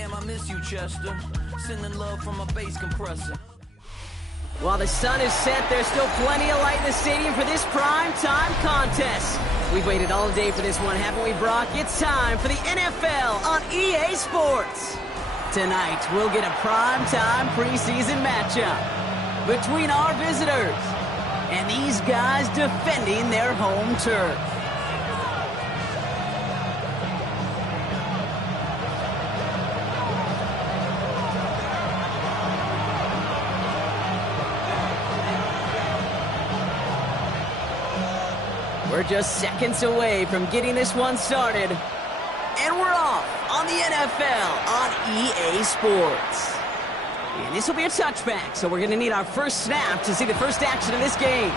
Damn, I miss you, Chester. Sending love from a bass compressor. While the sun is set, there's still plenty of light in the stadium for this prime time contest. We've waited all day for this one, haven't we, Brock? It's time for the NFL on EA Sports. Tonight, we'll get a prime time preseason matchup between our visitors and these guys defending their home turf. We're just seconds away from getting this one started. And we're off on the NFL on EA Sports. And this will be a touchback, so we're going to need our first snap to see the first action of this game.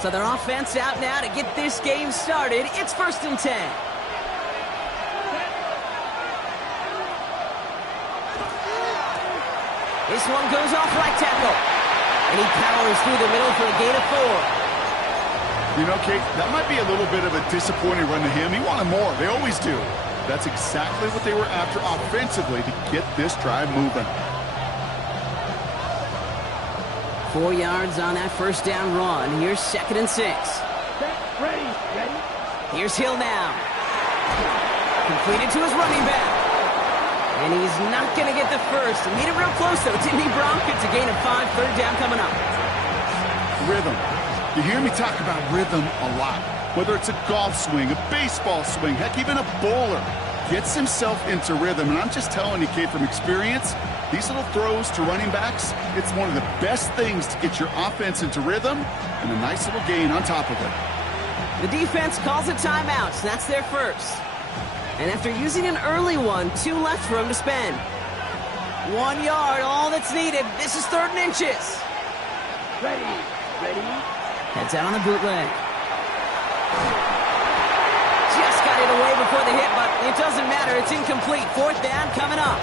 So their offense out now to get this game started. It's 1st and 10. This one goes off right tackle. And he powers through the middle for a gain of 4. You know, Kate, that might be a little bit of a disappointing run to him. He wanted more. They always do. That's exactly what they were after offensively to get this drive moving. 4 yards on that first down run. Here's 2nd and 6. Ready. Here's Hill now. Completed to his running back. And he's not going to get the first. He made it real close, though, didn't he, Brock? It's a gain of 5, 3rd down coming up. Rhythm. You hear me talk about rhythm a lot. Whether it's a golf swing, a baseball swing, heck, even a bowler gets himself into rhythm. And I'm just telling you, Kate, from experience, these little throws to running backs, it's one of the best things to get your offense into rhythm and a nice little gain on top of it. The defense calls a timeout, so that's their first. And after using an early one, 2 left for him to spend. 1 yard, all that's needed. This is 3rd and inches. Ready. Heads out on the bootleg. Just got it away before the hit, but it doesn't matter. It's incomplete. 4th down coming up.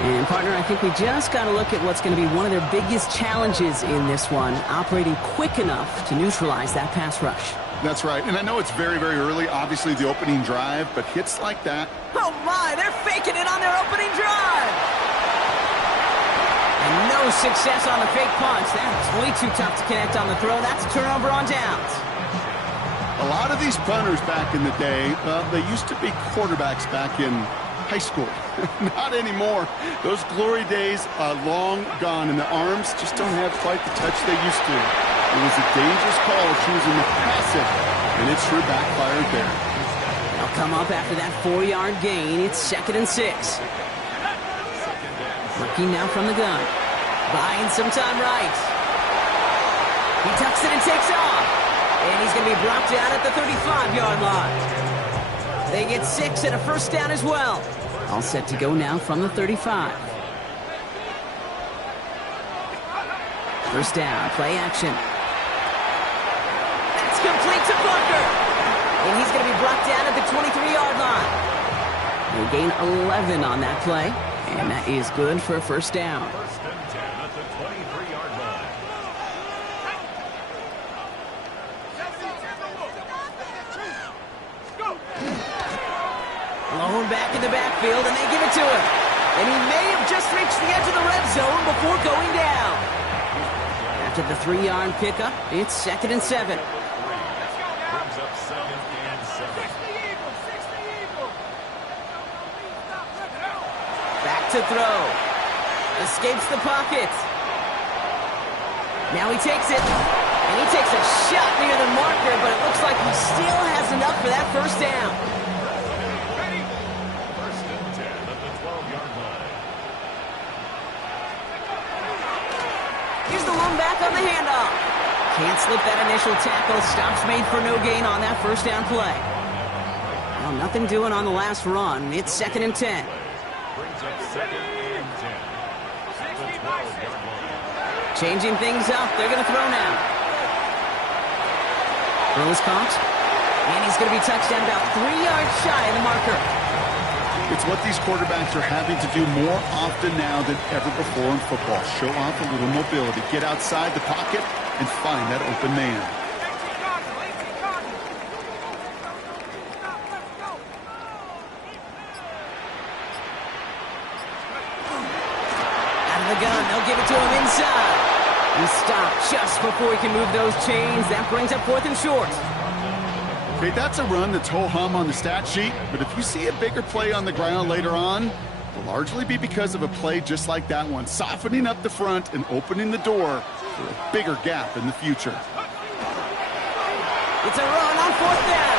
And, partner, I think we just got to look at what's going to be one of their biggest challenges in this one, operating quick enough to neutralize that pass rush. That's right. And I know it's very, very early, obviously the opening drive, but hits like that. Oh, my, they're faking it on their opening drive. And no success on the fake punch. That's way too tough to connect on the throw. That's a turnover on downs. A lot of these punters back in the day, they used to be quarterbacks back in high school. Not anymore. Those glory days are long gone, and the arms just don't have quite the touch they used to. It was a dangerous call choosing to pass it, and it sure backfired there. They'll come up after that 4-yard gain. It's 2nd and 6. Looking now from the gun. Buying some time right. He tucks it and takes off. And he's going to be brought down at the 35-yard line. They get 6 and a first down as well. All set to go now from the 35. First down, play action. That's complete to Booker. And he's going to be brought down at the 23-yard line. They gain 11 on that play. And that is good for a first down. 1st and 10 at the 23-yard line. Lone back in the backfield, and they give it to him. And he may have just reached the edge of the red zone before going down. After the 3-yard pickup, it's 2nd and 7. Brings up 2nd and 7. Back to throw. Escapes the pocket. Now he takes it. And he takes a shot near the marker, but it looks like he still has enough for that first down. 1st and 10 at the 12-yard line. Here's the lone back on the handoff. Can't slip that initial tackle. Stops made for no gain on that first down play. Well, nothing doing on the last run. It's 2nd and 10. Brings up 2nd and 10 at the 12-yard line. Changing things up. They're going to throw now. Throw is caught. And he's going to be touched down about 3 yards shy of the marker. It's what these quarterbacks are having to do more often now than ever before in football. Show off a little mobility. Get outside the pocket and find that open man. the gun. They'll give it to him inside. He stopped just before he can move those chains. That brings up 4th and short. Okay, that's a run that's ho-hum on the stat sheet, but if you see a bigger play on the ground later on, it'll largely be because of a play just like that one, softening up the front and opening the door for a bigger gap in the future. It's a run on 4th down.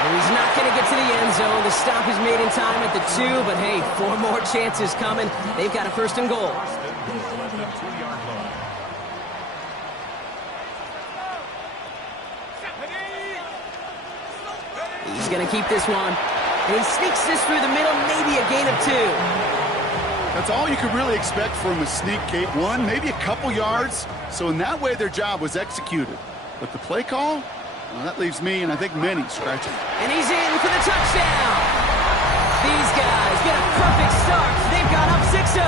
And he's not going to get to the end zone. The stop is made in time at the 2, but hey, 4 more chances coming. They've got a 1st and goal. He's going to keep this one. And he sneaks this through the middle, maybe a gain of 2. That's all you could really expect from a sneak gate. 1, maybe a couple yards. So in that way, their job was executed. But the play call, well, that leaves me, and I think many, scratching. And he's in for the touchdown. These guys get a perfect start. They've got up 6-0.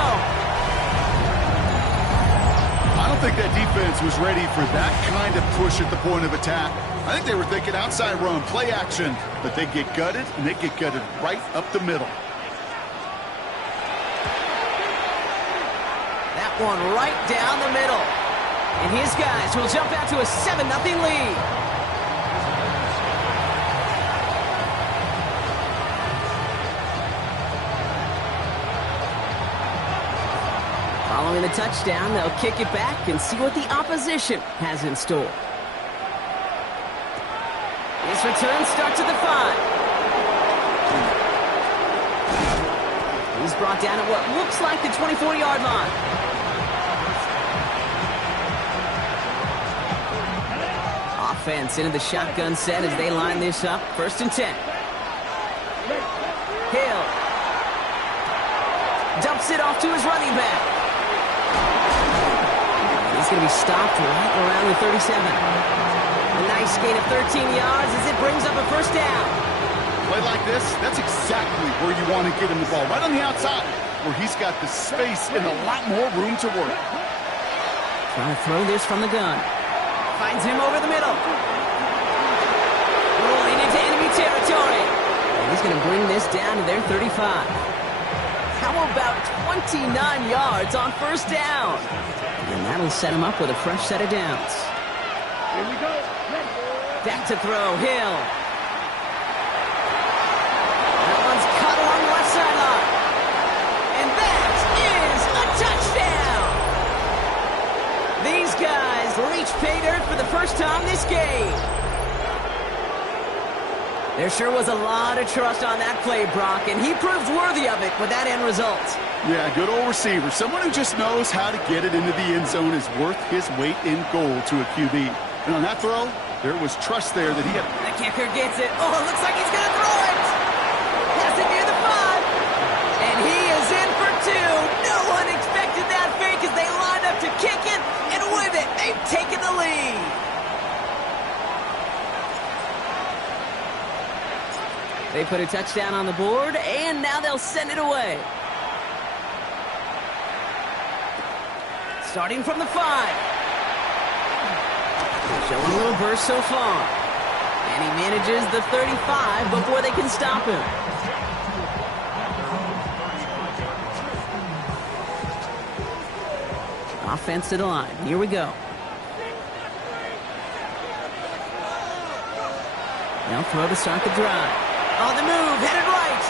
I don't think that defense was ready for that kind of push at the point of attack. I think they were thinking outside run, play action, but they get gutted, and they get gutted right up the middle. That one right down the middle. And his guys will jump out to a 7-0 lead. Following the touchdown, they'll kick it back and see what the opposition has in store. This return starts at the 5. He's brought down at what looks like the 24-yard line. Offense into the shotgun set as they line this up. 1st and 10. Hill dumps it off to his running back. He's going to be stopped right around the 37. A nice gain of 13 yards as it brings up a 1st down. Play like this, that's exactly where you want to get him the ball. Right on the outside, where he's got the space and a lot more room to work. Trying to throw this from the gun. Finds him over the middle. Rolling into enemy territory. And he's going to bring this down to their 35. How about 29 yards on 1st down? And that'll set him up with a fresh set of downs. Here we go. Back to throw, Hill. That one's cut along the left sideline. And that is a touchdown! These guys reach pay dirt for the first time this game. There sure was a lot of trust on that play, Brock, and he proved worthy of it with that end result. Yeah, good old receiver. Someone who just knows how to get it into the end zone is worth his weight in gold to a QB. And on that throw, there was trust there that he had. The kicker gets it. Oh, it looks like he's going to throw it. Has it near the 5. And he is in for 2. No one expected that fake as they lined up to kick it. And with it, they've taken the lead. They put a touchdown on the board, and now they'll send it away. Starting from the 5. Showing a little burst so far. And he manages the 35 before they can stop him. Offense to the line. Here we go. They'll throw to start the drive. On the move, headed right.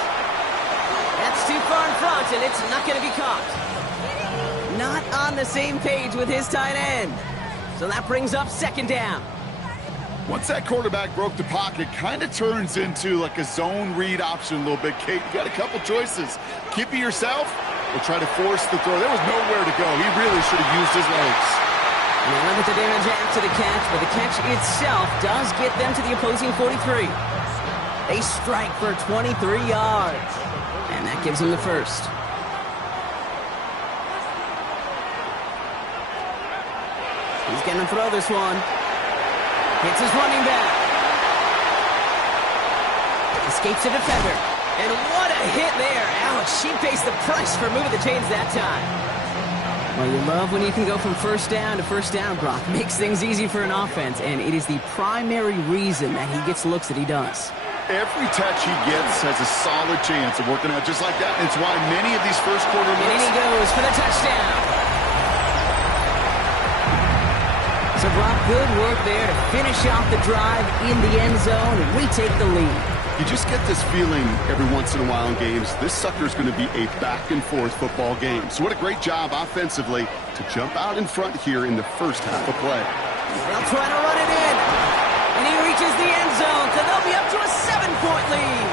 That's too far in front, and it's not going to be caught. Not on the same page with his tight end. So that brings up 2nd down. Once that quarterback broke the pocket, kind of turns into like a zone read option a little bit. Kate, you got a couple choices. Keep it yourself or try to force the throw. There was nowhere to go. He really should have used his legs. And they limit the damage after the catch, but the catch itself does get them to the opposing 43. They strike for 23 yards. And that gives them the 1st. He's going to throw this one. Hits his running back. Escapes a defender. And what a hit there. Ouch, she pays the price for moving the chains that time. Well, you love when you can go from 1st down to 1st down, Brock. Makes things easy for an offense, and it is the primary reason that he gets looks that he does. Every touch he gets has a solid chance of working out just like that. It's why many of these first quarter looks. And in he goes for the touchdown. So, Brock, good work there to finish off the drive in the end zone and retake the lead. You just get this feeling every once in a while in games, this sucker's going to be a back-and-forth football game. So what a great job offensively to jump out in front here in the first half of play. They'll try to run it in. And he reaches the end zone, so they'll be up to a 7-point lead.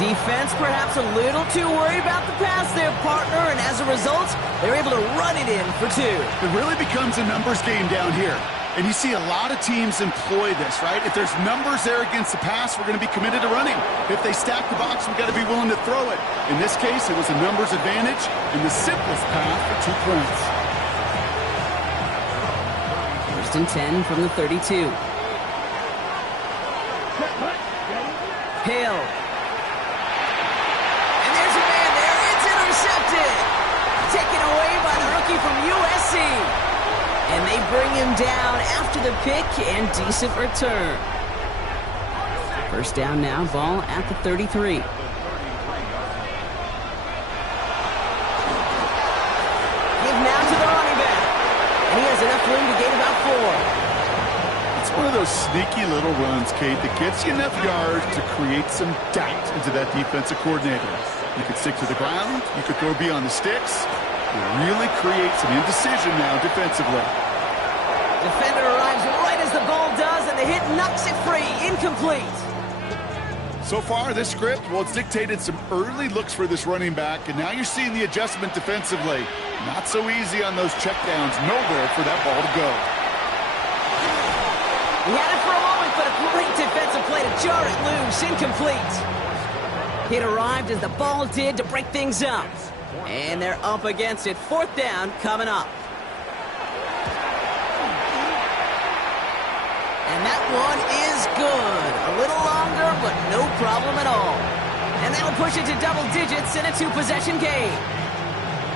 Defense perhaps a little too worried about the pass there, partner, and as a result, they're able to run it in for 2. It really becomes a numbers game down here. And you see a lot of teams employ this, right? If there's numbers there against the pass, we're going to be committed to running. If they stack the box, we've got to be willing to throw it. In this case, it was a numbers advantage and the simplest path for 2 points. First and 10 from the 32. Hill. And there's a man there. It's intercepted. Taken away by the rookie from USC. And they bring him down after the pick and decent return. First down now, ball at the 33. Give now to the running back. And he has enough room to gain about 4. It's one of those sneaky little runs, Kate, that gets you enough yards to create some doubt into that defensive coordinator. You could stick to the ground. You could throw beyond the sticks. It really creates an indecision now defensively. Defender arrives right as the ball does, and the hit knocks it free. Incomplete. So far, this script, well, it's dictated some early looks for this running back, and now you're seeing the adjustment defensively. Not so easy on those checkdowns. Nowhere for that ball to go. He had it for a moment, but a great defensive play to jar it loose. Incomplete. Hit arrived as the ball did to break things up. And they're up against it. Fourth down coming up. And that one is good. A little longer, but no problem at all. And that'll push it to double digits in a 2-possession game.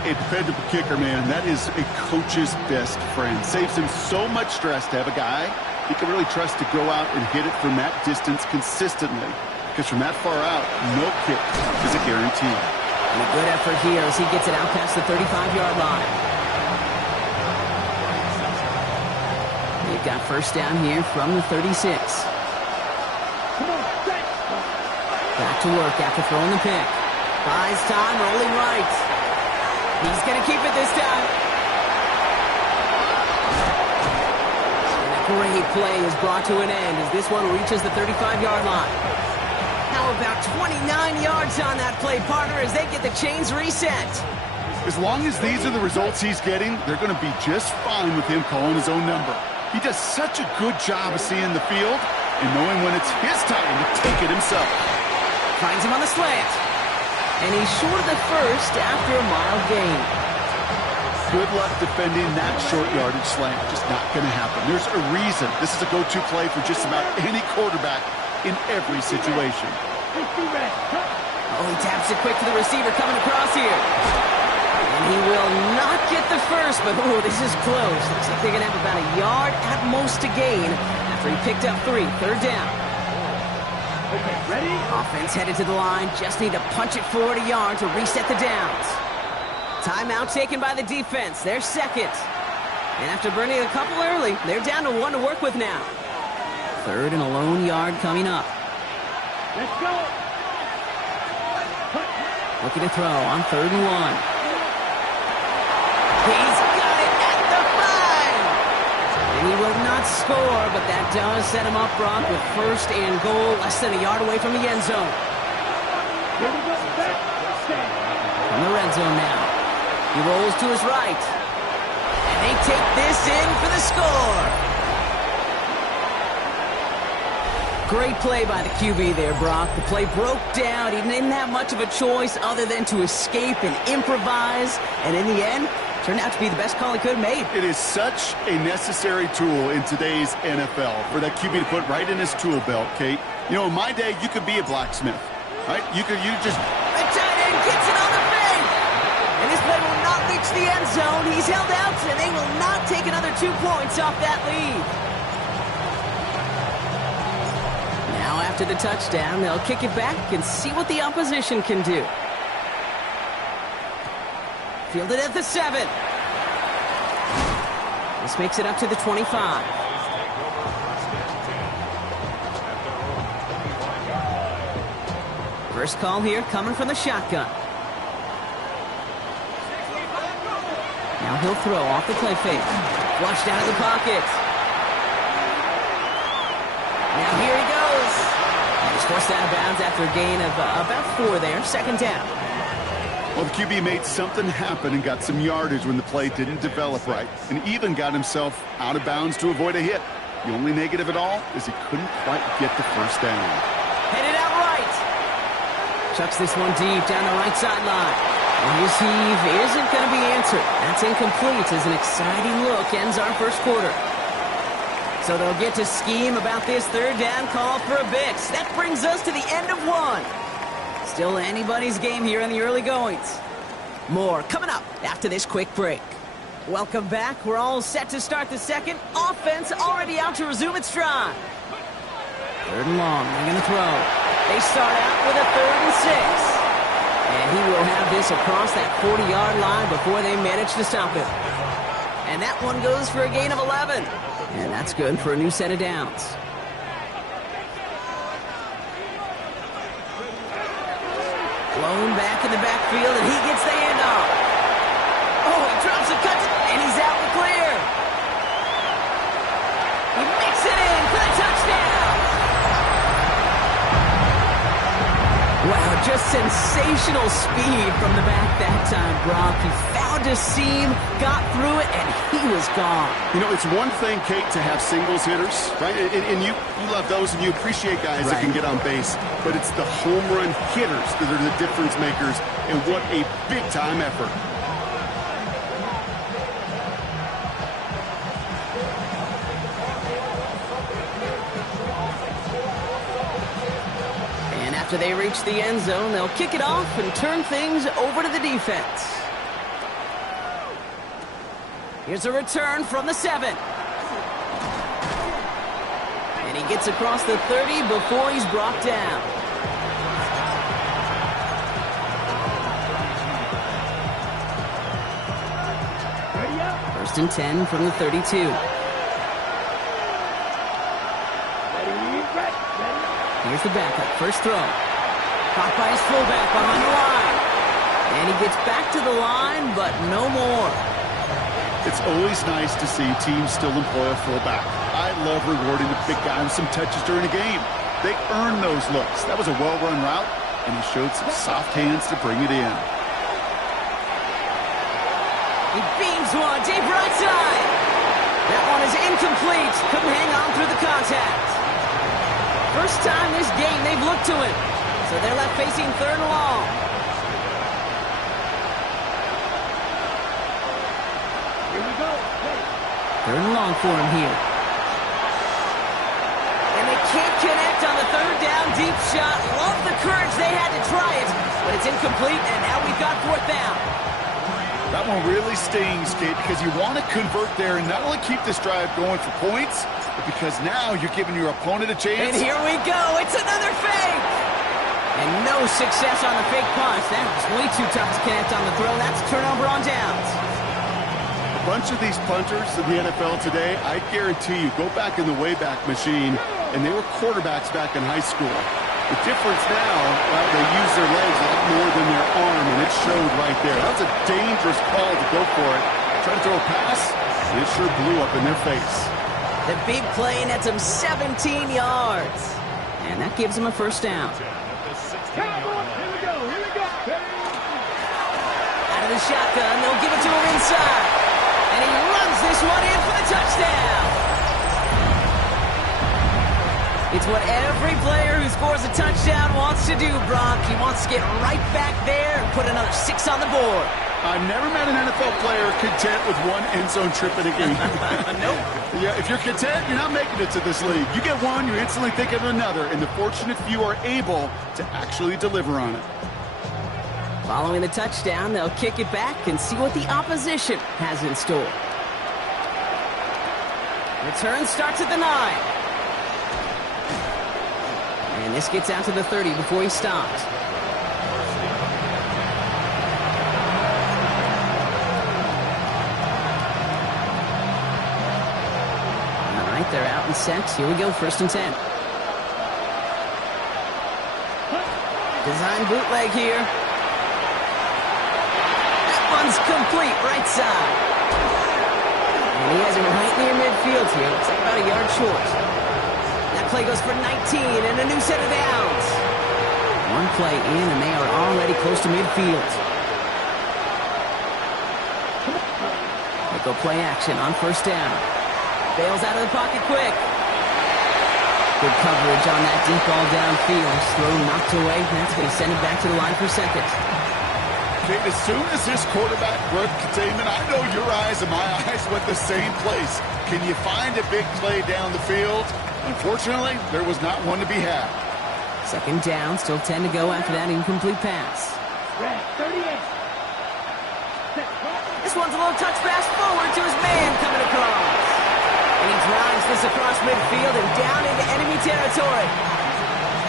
A dependable kicker, man, that is a coach's best friend. Saves him so much stress to have a guy he can really trust to go out and hit it from that distance consistently. Because from that far out, no kick is a guarantee. And a good effort here as he gets it out past the 35-yard line. They've got first down here from the 36. Back to work after throwing the pick. Buys time, rolling right. He's going to keep it this time. And a great play is brought to an end as this one reaches the 35-yard line. How about 29 yards on that play, partner, as they get the chains reset. As long as these are the results he's getting, they're going to be just fine with him calling his own number. He does such a good job of seeing the field and knowing when it's his time to take it himself. Finds him on the slant. And he's short of the first after a mile gain. Good luck defending that short yardage slant. Just not going to happen. There's a reason this is a go-to play for just about any quarterback in every situation. Oh, he taps it quick to the receiver coming across here. And he will not get the first, but oh, this is close. Looks like they're going to have about a yard at most to gain after he picked up 3. Third down. Okay, ready? Offense headed to the line. Just need to punch it forward a yard to reset the downs. Timeout taken by the defense. They're second. And after burning a couple early, they're down to 1 to work with now. Third and a lone yard coming up. Let's go. Looking to throw on 3rd and 1. He's got it at the 5. And he will not score, but that does set him up, Brock, with first and goal, less than a yard away from the end zone. Here we go. Back. Stand. From the red zone now. He rolls to his right. And they take this in for the score. Great play by the QB there, Brock. The play broke down. He didn't have much of a choice other than to escape and improvise. And in the end, turned out to be the best call he could have made. It is such a necessary tool in today's NFL for that QB to put right in his tool belt, Kate. You know, in my day, you could be a blacksmith, right? You just... The tight end gets it on the fake. And this play will not reach the end zone. He's held out, and they will not take another 2 points off that lead. Now after the touchdown, they'll kick it back and see what the opposition can do. Fielded at the 7. This makes it up to the 25. First call here coming from the shotgun. Now he'll throw off the play fake. Flushed out of the pocket. Now here he goes. And he's forced out of bounds after a gain of about 4 there. Second down. Well, the QB made something happen and got some yardage when the play didn't develop right, and even got himself out of bounds to avoid a hit. The only negative at all is he couldn't quite get the first down. Headed out right. Chucks this one deep down the right sideline. And his heave isn't going to be answered. That's incomplete as an exciting look ends our first quarter. So they'll get to scheme about this third down call for a Bix. That brings us to the end of one. Still anybody's game here in the early goings. More coming up after this quick break. Welcome back. We're all set to start the second. Offense already out to resume its stride. Third and long. They're going to throw. They start out with a 3rd and 6. And he will have this across that 40-yard line before they manage to stop him. And that one goes for a gain of 11. And that's good for a new set of downs. Blown back in the backfield, and he gets the handoff. Oh, he drops a cut, and he's out and clear. He makes it in for the touchdown. Wow, just sensational speed from the back that time, Brock. He found a seam, got through it, and he was gone. You know, it's one thing, Kate, to have singles hitters, right? And you love those, and you appreciate guys that can get on base. But it's the home run hitters that are the difference makers, and what a big-time effort. After they reach the end zone, they'll kick it off and turn things over to the defense. Here's a return from the 7. And he gets across the 30 before he's brought down. First and 10 from the 32. Here's the backup. First throw. Caught by his fullback behind the line. And he gets back to the line, but no more. It's always nice to see teams still employ a fullback. I love rewarding the big guy with some touches during a game. They earn those looks. That was a well-run route, and he showed some soft hands to bring it in. He beams one deep right side. That one is incomplete. Couldn't hang on through the contact. First time this game they've looked to him. So they're left facing 3rd and long. Here we go. 3rd and long for him here. And they can't connect on the 3rd down deep shot. Love the courage they had to try it. But it's incomplete, and now we've got 4th down. That one really stings, Kate, because you want to convert there and not only keep this drive going for points, but because now you're giving your opponent a chance. And here we go. It's another fake. And no success on the fake punch. That was way too tough to connect on the throw. That's a turnover on downs. A bunch of these punters in the NFL today, I guarantee you, go back in the Wayback Machine, and they were quarterbacks back in high school. The difference now, well, they use their legs a lot more than their arm, and it showed right there. That was a dangerous call to go for it. Try to throw a pass, and it sure blew up in their face. The big play nets him 17 yards. And that gives him a first down. Cowboys, here we go. Out of the shotgun, they'll give it to him inside. And he runs this one in for the touchdown. It's what every player who scores a touchdown wants to do, Brock. He wants to get right back there and put another 6 on the board. I've never met an NFL player content with one end zone trip in a game. Nope. Yeah, if you're content, you're not making it to this league. You get one, you instantly think of another, and the fortunate few are able to actually deliver on it. Following the touchdown, they'll kick it back and see what the opposition has in store. Return starts at the 9. And this gets out to the 30 before he stops. and set. Here we go, 1st and 10. Design bootleg here. That one's complete, right side. And he has him right near midfield here. Looks like about a yard short. That play goes for 19 and a new set of downs. One play in and they are already close to midfield. They go play action on 1st down. Bails out of the pocket quick. Good coverage on that deep ball downfield. Throw knocked away. That's going to send it back to the line for 2nd. Okay, as soon as his quarterback broke containment, I know your eyes and my eyes went the same place. Can you find a big play down the field? Unfortunately, there was not one to be had. 2nd down, still 10 to go after that incomplete pass. Red 38. This one's a little touch pass forward to his man coming across. And he drives this across midfield and down into enemy territory.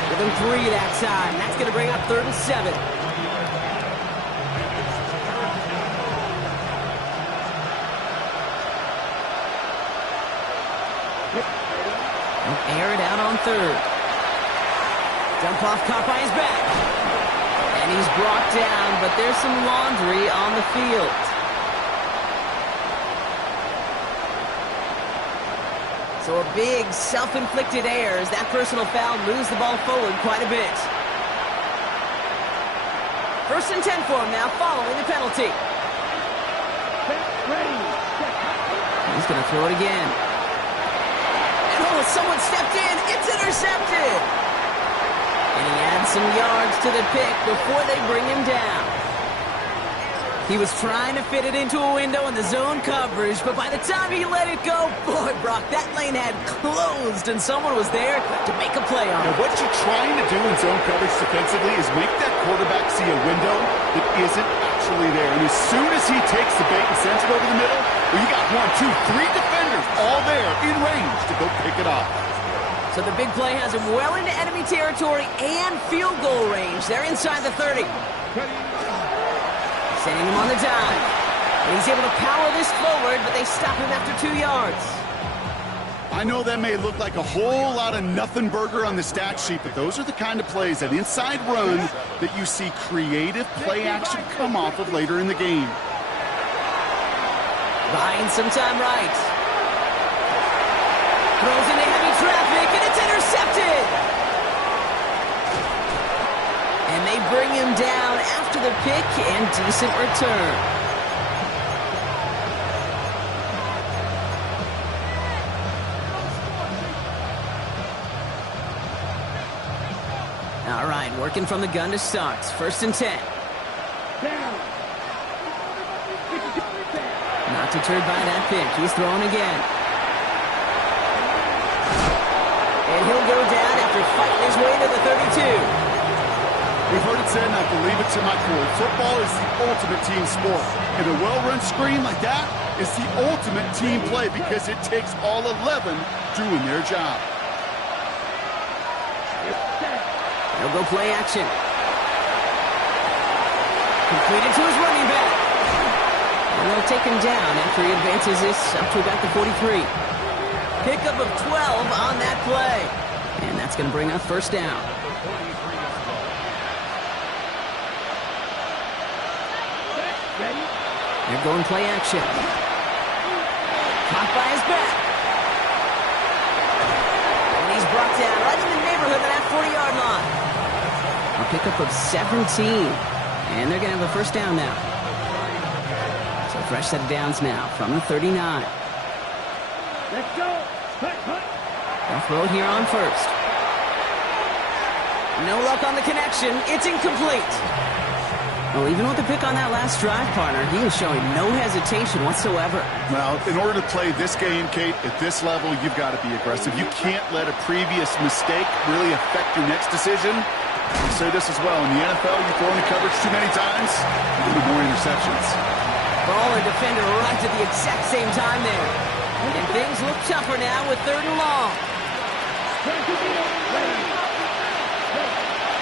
Within 3 that time. That's going to bring up 3rd and 7. Air it out on 3rd. Dump off caught by his back. And he's brought down, but there's some laundry on the field. So a big self-inflicted error as that personal foul moves the ball forward quite a bit. 1st and 10 for him now following the penalty. He's going to throw it again. And oh, someone stepped in. It's intercepted. And he adds some yards to the pick before they bring him down. He was trying to fit it into a window in the zone coverage, but by the time he let it go, boy, Brock, that lane had closed and someone was there to make a play on it. Now, what you're trying to do in zone coverage defensively is make that quarterback see a window that isn't actually there. And as soon as he takes the bait and sends it over the middle, well, you got 1, 2, 3 defenders all there in range to go pick it off. So the big play has him well into enemy territory and field goal range. They're inside the 30. Sending him on the dime. And he's able to power this forward, but they stop him after 2 yards. I know that may look like a whole lot of nothing burger on the stat sheet, but those are the kind of plays, that inside run, that you see creative play action come off of later in the game. Buying some time right. Throws into heavy traffic, and it's intercepted. And they bring him down after the pick and decent return. All right, working from the gun to start. 1st and 10. Not deterred by that pick. He's throwing again. And he'll go down after fighting his way to the 32. We've heard it said, and I believe it to my core, football is the ultimate team sport. And a well-run screen like that is the ultimate team play because it takes all 11 doing their job. They'll go play action. Completed to his running back. And they'll take him down after he advances this up to about the 43. Pickup of 12 on that play. And that's going to bring up 1st down. They're going play action. Caught by his back. And he's brought down right in the neighborhood of that 40-yard line. A pickup of 17. And they're going to have a 1st down now. So fresh set of downs now from the 39. Let's go. They'll throw it here on 1st. No luck on the connection. It's incomplete. Well, even with the pick on that last drive, partner, he is showing no hesitation whatsoever. Well, in order to play this game, Kate, at this level, you've got to be aggressive. You can't let a previous mistake really affect your next decision. I'll say this as well. In the NFL, you throw into coverage too many times, you get more interceptions. Ball and defender right at the exact same time there. And things look tougher now with 3rd and long.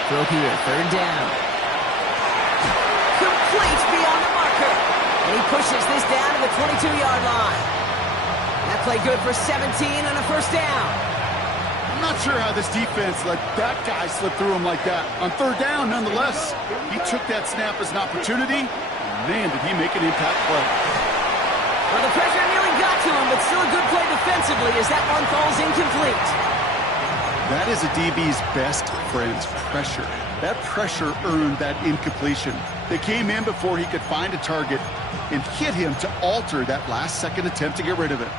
Throw here, 3rd down. Complete beyond the marker. And he pushes this down to the 22-yard line. That play good for 17 and a first down. I'm not sure how this defense let that guy slip through him like that. On third down, nonetheless, he took that snap as an opportunity. Man, did he make an impact play. Well, the pressure nearly got to him, but still a good play defensively as that one falls incomplete. That is a DB's best friend, pressure. That pressure earned that incompletion. They came in before he could find a target and hit him to alter that last-second attempt to get rid of it.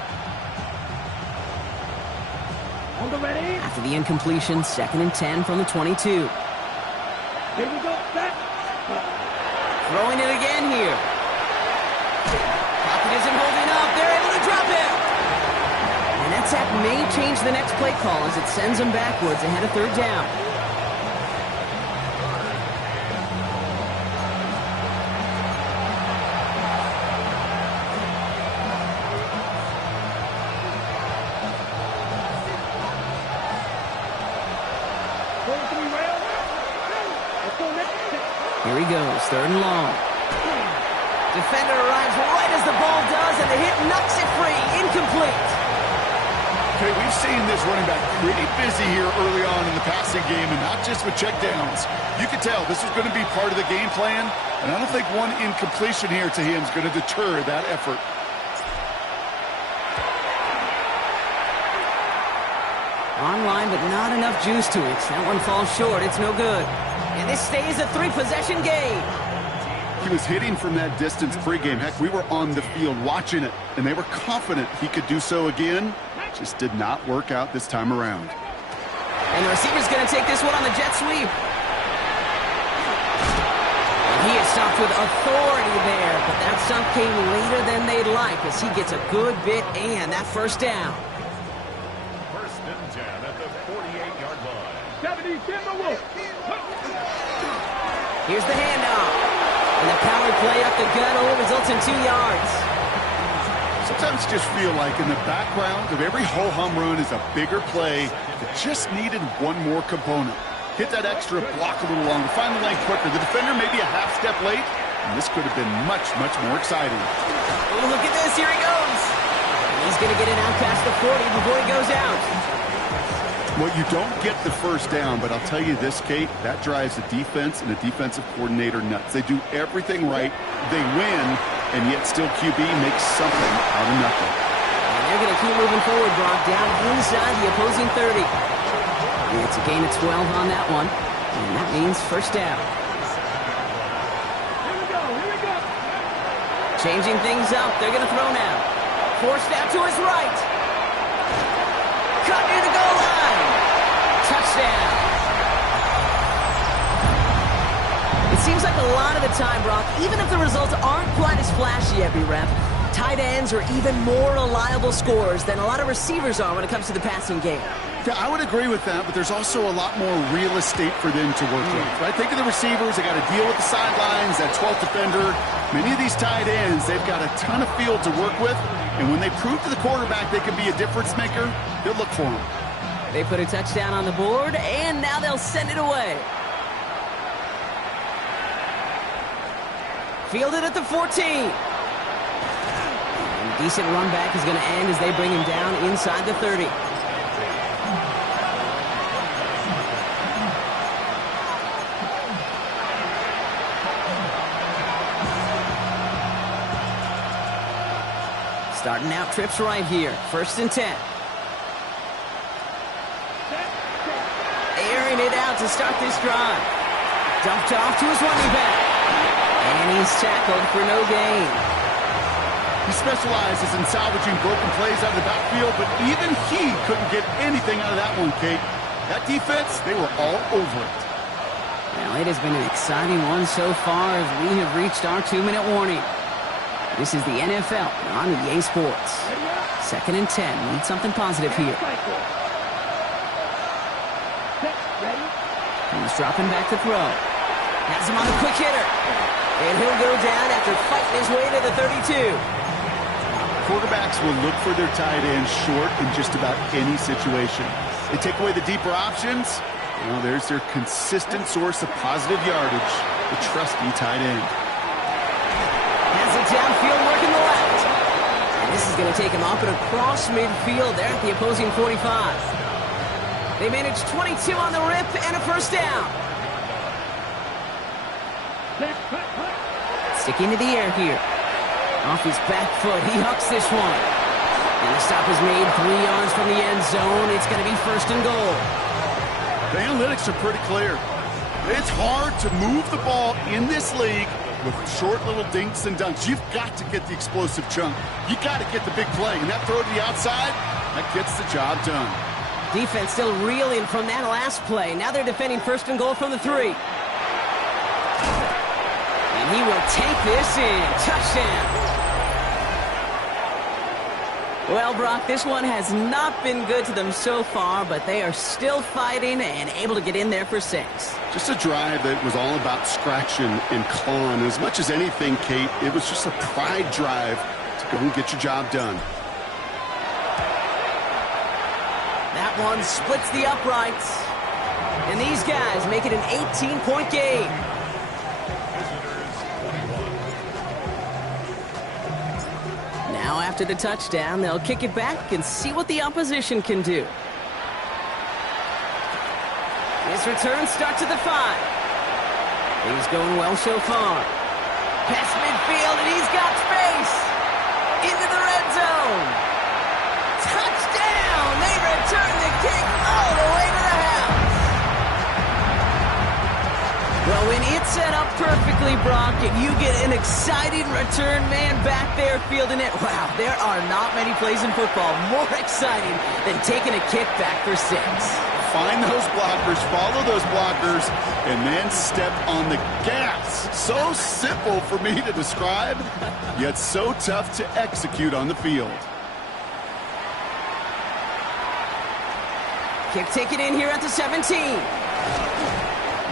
On the ready. After the incompletion, 2nd and 10 from the 22. Here we go. Set. Throwing it again here. Pocket isn't holding up. They're able to drop it. And that sack may change the next play call as it sends them backwards ahead of third down. Here he goes, 3rd and long. Defender arrives right as the ball does, and the hit knocks it free. Incomplete. Okay, we've seen this running back pretty busy here early on in the passing game, and not just with checkdowns. You can tell this is going to be part of the game plan, and I don't think one incompletion here to him is going to deter that effort. Online, but not enough juice to it. That one falls short. It's no good. And this stays a 3-possession game. He was hitting from that distance pregame. Heck, we were on the field watching it, and they were confident he could do so again. Just did not work out this time around. And the receiver's going to take this one on the jet sweep. And he is stopped with authority there, but that stop came later than they'd like as he gets a good bit and that first down. 1st and 10 at the 48-yard line. 70 Timberwolves. Here's the handoff. And the power play up the gut only results in 2 yards. Sometimes you just feel like in the background of every ho-hum run is a bigger play that just needed one more component. Hit that extra block a little longer, find the lane quicker. The defender may be a half step late, and this could have been much, much more exciting. Oh, look at this. Here he goes. And he's going to get it out past the 40 before he goes out. Well, you don't get the first down, but I'll tell you this, Kate, that drives the defense and the defensive coordinator nuts. They do everything right. They win, and yet still QB makes something out of nothing. And they're going to keep moving forward, Brock, down inside the opposing 30. And it's a gain of 12 on that one, and that means first down. Here we go. Here we go. Changing things up. They're going to throw now. Forced out to his right. Cut near the goal line. Touchdown. It seems like a lot of the time, Brock, even if the results aren't quite as flashy every rep, tight ends are even more reliable scorers than a lot of receivers are when it comes to the passing game. Yeah, I would agree with that, but there's also a lot more real estate for them to work with. Right? Think of the receivers. They got to deal with the sidelines, that 12th defender. Many of these tight ends, they've got a ton of field to work with, and when they prove to the quarterback they can be a difference maker, they'll look for him. They put a touchdown on the board, and now they'll send it away. Fielded at the 14. And a decent run back is going to end as they bring him down inside the 30. Starting out trips right here. 1st and 10. Airing it out to start this drive. Dumped off to his running back. And he's tackled for no gain. He specializes in salvaging broken plays out of the backfield, but even he couldn't get anything out of that one, Kate. That defense, they were all over it. Well, it has been an exciting one so far as we have reached our 2-minute warning. This is the NFL on EA Sports. 2nd and 10. Need something positive here. He's dropping back to throw. Has him on a quick hitter. And he'll go down after fighting his way to the 32. Quarterbacks will look for their tight end short in just about any situation. They take away the deeper options. Well, there's their consistent source of positive yardage, the trusty tight end. Has it downfield working the left. And this is going to take him up and across midfield there at the opposing 45. They managed 22 on the rip and a first down. Sticking to the air here. Off his back foot, he hucks this one. And the stop is made 3 yards from the end zone. It's going to be first and goal. The analytics are pretty clear. It's hard to move the ball in this league with short little dinks and dunks. You've got to get the explosive chunk. You got to get the big play. And that throw to the outside, that gets the job done. Defense still reeling from that last play. Now they're defending first and goal from the 3. And he will take this in. Touchdown. Well, Brock, this one has not been good to them so far, but they are still fighting and able to get in there for 6. Just a drive that was all about scratching and clawing. As much as anything, Kate, it was just a pride drive to go and get your job done. That one splits the uprights. And these guys make it an 18-point game. Now after the touchdown, they'll kick it back and see what the opposition can do. This return starts at the 5. He's going well so far. Past midfield, and he's got space. Into the red zone. Touchdown! They return the kick all the way to the house. Well, when it's set up perfectly, Brock, and you get an exciting return man back there fielding it, wow, there are not many plays in football more exciting than taking a kick back for 6. Find those blockers, follow those blockers, and then step on the gas. So simple for me to describe, yet so tough to execute on the field. Kick taken in here at the 17.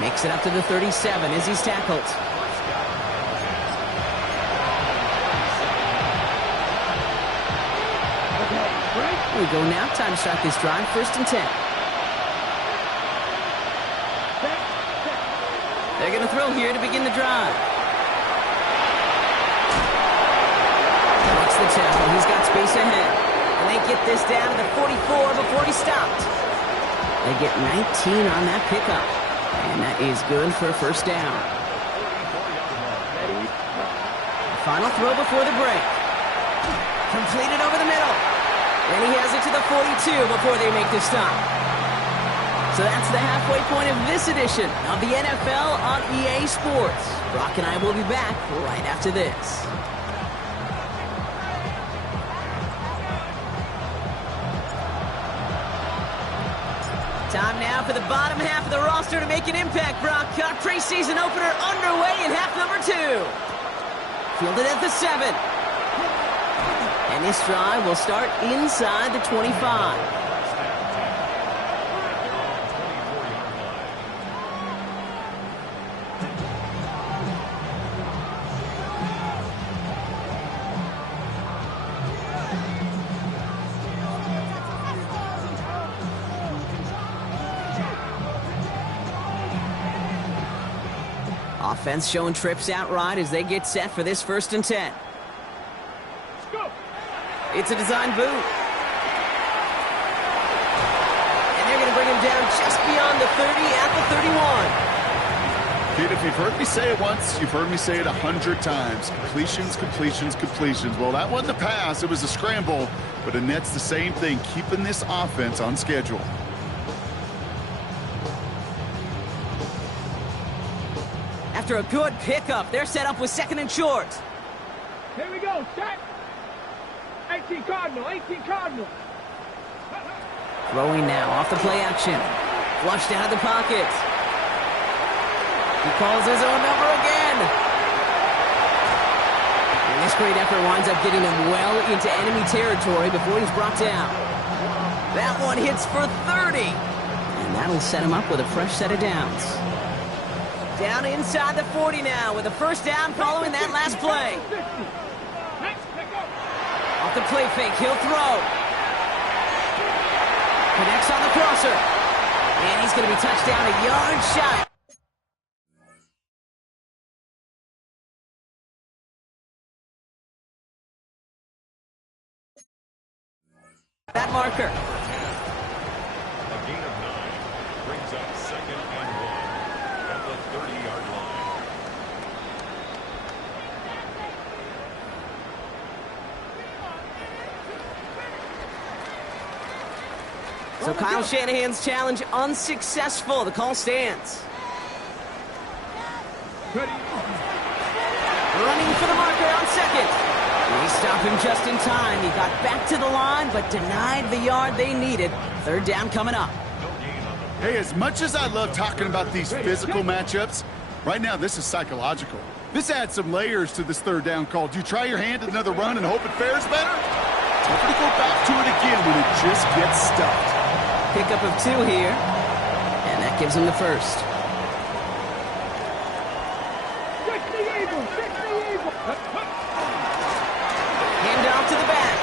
Makes it up to the 37 as he's tackled. Here we go now. Time to start this drive. First and 10. They're going to throw here to begin the drive. Makes the tackle. He's got space ahead. And they get this down to the 44 before he stopped. They get 19 on that pickup. And that is good for a first down. Final throw before the break. Completed over the middle. And he has it to the 42 before they make the stop. So that's the halfway point of this edition of the NFL on EA Sports. Brock and I will be back right after this. Time now for the bottom half of the roster to make an impact, Brock. Our preseason opener underway in half number 2. Fielded at the 7. And this drive will start inside the 25. Offense showing trips outright as they get set for this first and 10. It's a design boot. And they're going to bring him down just beyond the 30 at the 31. Kid, if you've heard me say it once, you've heard me say it 100 times. Completions, completions, completions. Well, that wasn't a pass. It was a scramble. But Annette's the same thing, keeping this offense on schedule. After a good pickup, they're set up with second and short. Here we go, set. 18 Cardinal, 18 Cardinal. Throwing now off the play action. Flushed out of the pocket. He calls his own number again. And this great effort winds up getting him well into enemy territory before he's brought down. That one hits for 30. And that'll set him up with a fresh set of downs. Down inside the 40 now with a first down following that last play. Off the play fake, he'll throw. Connects on the crosser. And he's going to be touchdown a yard shy. that marker. A gain of 9 brings up 2nd and 1 at the 30-yard line. So Kyle Shanahan's challenge unsuccessful. The call stands. Running for the marker on 2nd. They stop him just in time. He got back to the line, but denied the yard they needed. 3rd down coming up. Hey, as much as I love talking about these physical matchups, right now this is psychological. This adds some layers to this 3rd down call. Do you try your hand at another run and hope it fares better? Tougher to go back to it again when it just gets stuffed. Pickup of 2 here, and that gives him the 1st. Hand off to the back.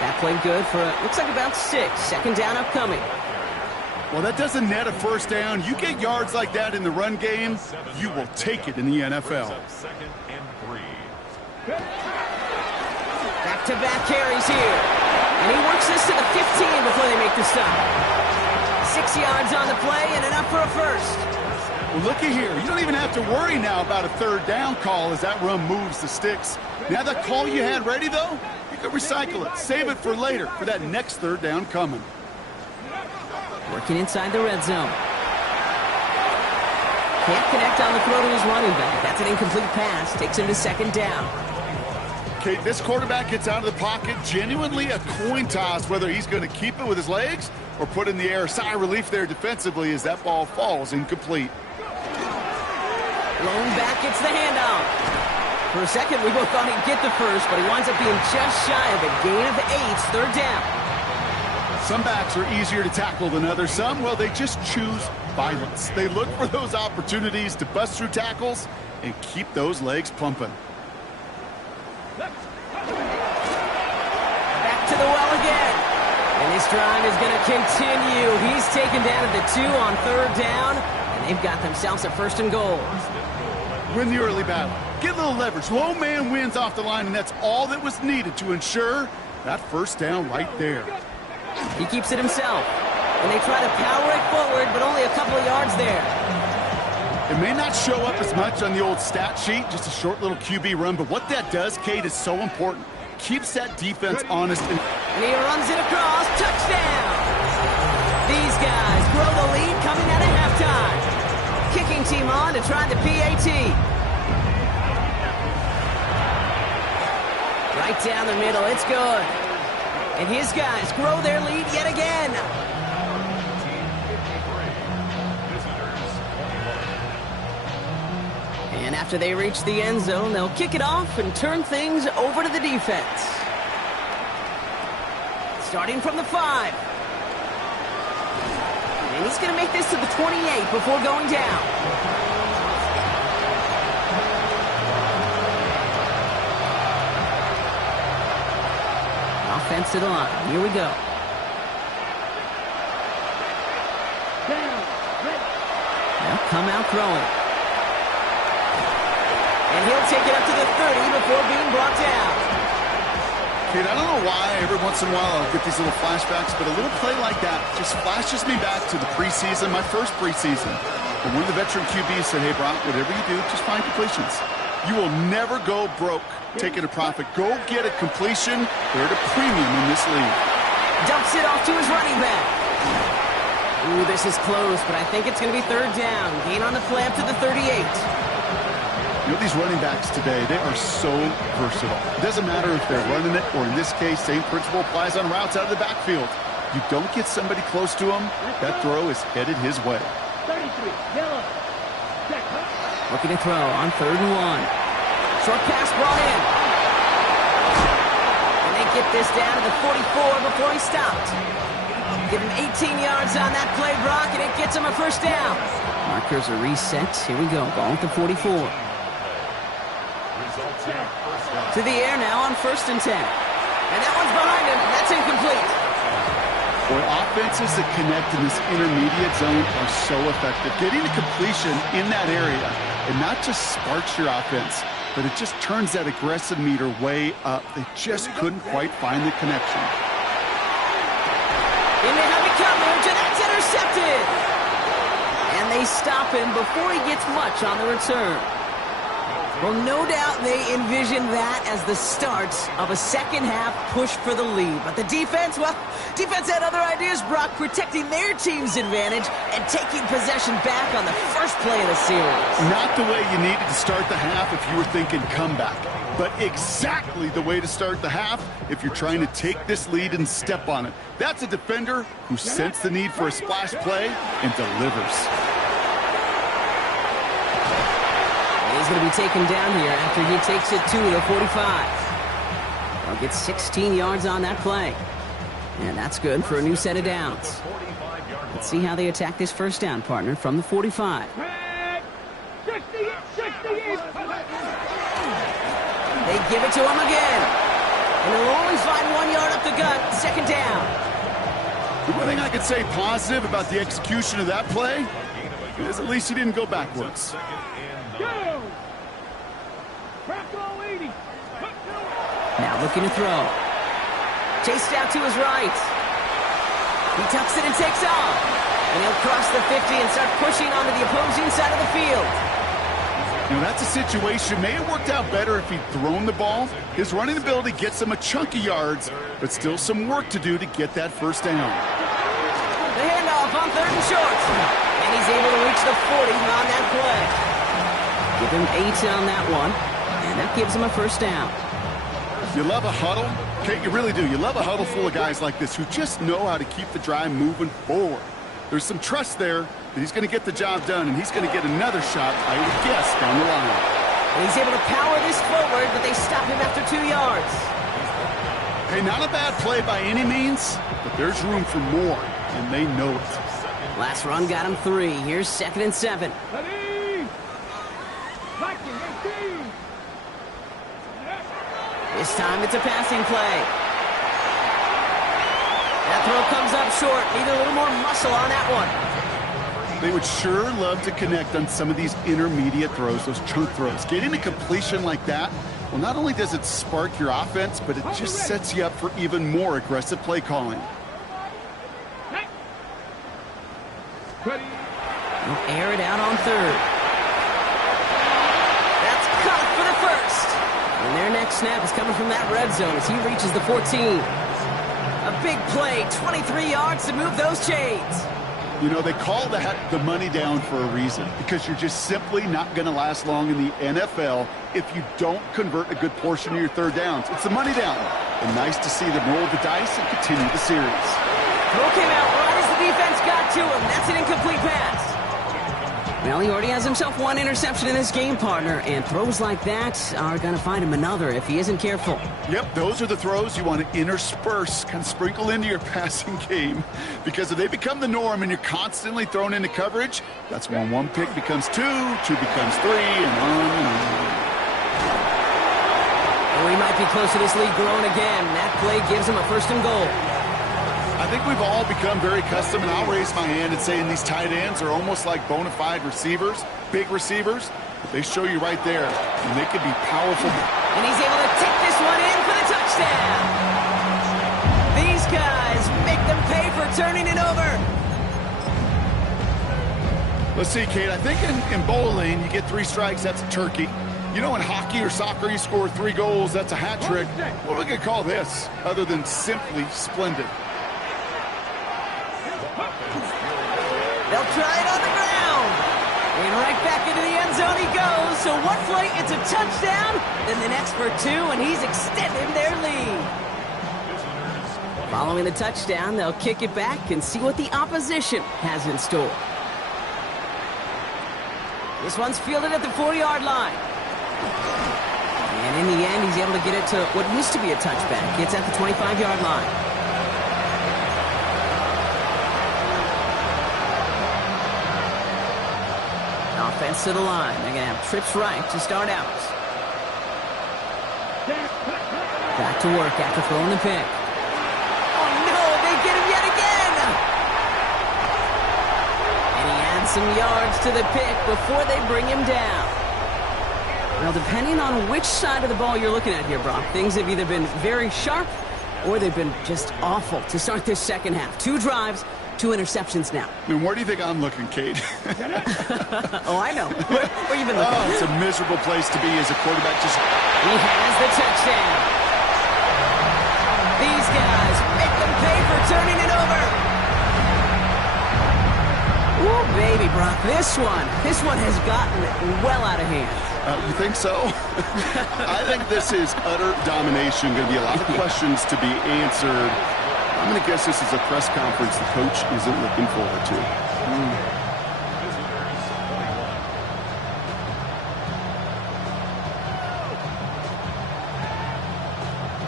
That played good for, looks like about 6. 2nd down upcoming. Well, that doesn't net a 1st down. You get yards like that in the run game, you will take it in the NFL. 2nd and 3. Back-to-back carries here. And he works this to the 15 before they make the stop. 6 yards on the play and enough for a 1st. Well, looky here. You don't even have to worry now about a 3rd down call as that run moves the sticks. Now that call you had ready, though, you can recycle it. Save it for later for that next 3rd down coming. Working inside the red zone. Can't connect on the throw to his running back. That's an incomplete pass. Takes him to 2nd down. Okay, this quarterback gets out of the pocket, genuinely a coin toss whether he's going to keep it with his legs or put in the air. Sigh of relief there defensively as that ball falls incomplete. Lone back gets the handoff. For a second, we both thought he'd get the 1st, but he winds up being just shy of a gain of 8. 3rd down. Some backs are easier to tackle than others. Some, well, they just choose violence. They look for those opportunities to bust through tackles and keep those legs pumping. Back to the well again. And this drive is going to continue. He's taken down at the 2 on 3rd down, and they've got themselves a 1st and goal. Win the early battle. Get a little leverage. Low man wins off the line, and that's all that was needed to ensure that 1st down right there. He keeps it himself. And they try to power it forward, but only a couple of yards there. It may not show up as much on the old stat sheet, just a short little QB run, but what that does, Kate, is so important. Keeps that defense honest. And he runs it across. Touchdown! These guys grow the lead coming out of halftime. Kicking team on to try the PAT. Right down the middle. It's good. And his guys grow their lead yet again. And after they reach the end zone, they'll kick it off and turn things over to the defense. Starting from the 5. And he's going to make this to the 28 before going down. Offense to the line. Here we go. They'll come out throwing. And he'll take it up to the 30 before being brought down. Kate, I don't know why every once in a while I'll get these little flashbacks, but a little play like that just flashes me back to the preseason, my first preseason. And one of the veteran QBs said, hey, Brock, whatever you do, just find completions. You will never go broke taking a profit. Go get a completion. They're at a premium in this league. Dumps it off to his running back. Ooh, this is close, but I think it's going to be 3rd down. Gain on the play up to the 38. You know, these running backs today, they are so versatile. It doesn't matter if they're running it, or in this case, same principle applies on routes out of the backfield. You don't get somebody close to him, that throw is headed his way. 33, yellow. Check. Looking to throw on 3rd and 1. Short pass brought in. And they get this down to the 44 before he stopped. Give him 18 yards on that play, Brock, and it gets him a 1st down. Markers are reset. Here we go. Ball at the 44. To the air now on 1st and 10. And that one's behind him. That's incomplete. Boy, offenses that connect in this intermediate zone are so effective. Getting a completion in that area, and not just sparks your offense, but it just turns that aggressive meter way up. They just couldn't quite find the connection. In they have coverage, and that's intercepted. And they stop him before he gets much on the return. Well, no doubt they envisioned that as the start of a second-half push for the lead. But the defense, well, defense had other ideas, Brock, protecting their team's advantage and taking possession back on the first play of the series. Not the way you needed to start the half if you were thinking comeback, but exactly the way to start the half if you're trying to take this lead and step on it. That's a defender who sensed the need for a splash play and delivers. He's going to be taken down here after he takes it to the 45. He'll get 16 yards on that play. And that's good for a new set of downs. Let's see how they attack this first down, partner, from the 45. 60. They give it to him again. And he'll only find 1 yard up the gut, second down. The one thing I could say positive about the execution of that play is at least he didn't go backwards. Now looking to throw. Chased out to his right. He tucks it and takes off. And he'll cross the 50 and start pushing onto the opposing side of the field. Now that's a situation. May have worked out better if he'd thrown the ball. His running ability gets him a chunk of yards, but still some work to do to get that first down. The handoff on third and short. And he's able to reach the 40 on that play. Give him 8 on that one. And that gives him a first down. You love a huddle? Okay, you really do. You love a huddle full of guys like this who just know how to keep the drive moving forward. There's some trust there that he's going to get the job done, and he's going to get another shot, I would guess, down the line. And he's able to power this forward, but they stop him after 2 yards. Hey, not a bad play by any means, but there's room for more, and they know it. Last run got him 3. Here's 2nd and 7. This time it's a passing play. That throw comes up short. Need a little more muscle on that one. They would sure love to connect on some of these intermediate throws, those chunk throws. Getting a completion like that, well, not only does it spark your offense, but it just sets you up for even more aggressive play calling. He'll air it out on third. That's caught for the first. And their next snap is coming from that red zone as he reaches the 14. A big play, 23 yards to move those chains. You know, they call that the money down for a reason, because you're just simply not going to last long in the NFL if you don't convert a good portion of your third downs. It's the money down. And nice to see them roll the dice and continue the series. Throw came out right as the defense got to him. That's an incomplete pass. Well, he already has himself 1 interception in this game, partner, and throws like that are going to find him another if he isn't careful. Yep, those are the throws you want to intersperse, kind of sprinkle into your passing game, because if they become the norm and you're constantly thrown into coverage, that's when 1 pick becomes 2, 2 becomes 3, and on and on. And we might be close to this lead growing again. That play gives him a 1st and goal. I think we've all become very accustomed, and I'll raise my hand and say these tight ends are almost like bona fide receivers, big receivers. But they show you right there, and they can be powerful. And he's able to take this one in for the touchdown. These guys make them pay for turning it over. Let's see, Kate. I think in bowling, you get 3 strikes, that's a turkey. You know, in hockey or soccer, you score 3 goals, that's a hat trick. What are we going to call this other than simply splendid? They'll try it on the ground. And right back into the end zone he goes. So one play, it's a touchdown. Then the next for 2, and he's extending their lead. Following the touchdown, they'll kick it back and see what the opposition has in store. This one's fielded at the 40-yard line. And in the end, he's able to get it to what used to be a touchback. It's at the 25-yard line. Offense to the line. They're going to have trips right to start out. Back to work after throwing the pick. Oh, no, they get him yet again. And he adds some yards to the pick before they bring him down. Well, depending on which side of the ball you're looking at here, Brock, things have either been very sharp or they've been just awful to start this second half. 2 drives, 2 interceptions now. I mean, where do you think I'm looking, Kate? Oh, I know. Where you been looking? Oh, it's a miserable place to be as a quarterback. He has the touchdown. These guys make them pay for turning it over. Ooh, baby, Brock, this one has gotten well out of hand. You think so? I think this is utter domination. Going to be a lot of questions to be answered. I'm going to guess this is a press conference the coach isn't looking forward to.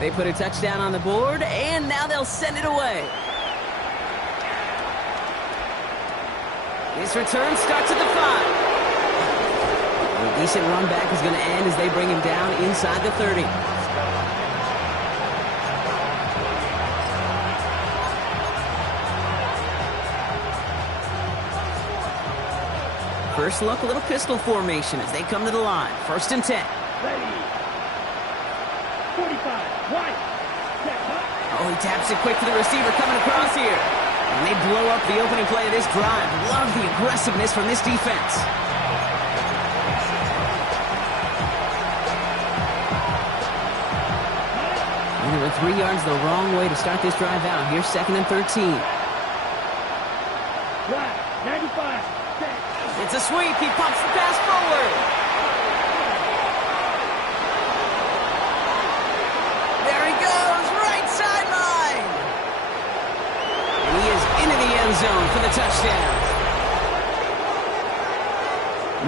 They put a touchdown on the board, and now they'll send it away. This return starts at the 5. A decent run back is going to end as they bring him down inside the 30. First look, a little pistol formation as they come to the line. 1st and 10. Ready. 45. Right. Oh, he taps it quick to the receiver coming across here. And they blow up the opening play of this drive. Love the aggressiveness from this defense. And they were 3 yards the wrong way to start this drive out. Here's 2nd and 13. Right. 95. It's a sweep. He pumps the pass forward. There he goes. Right sideline. And he is into the end zone for the touchdown.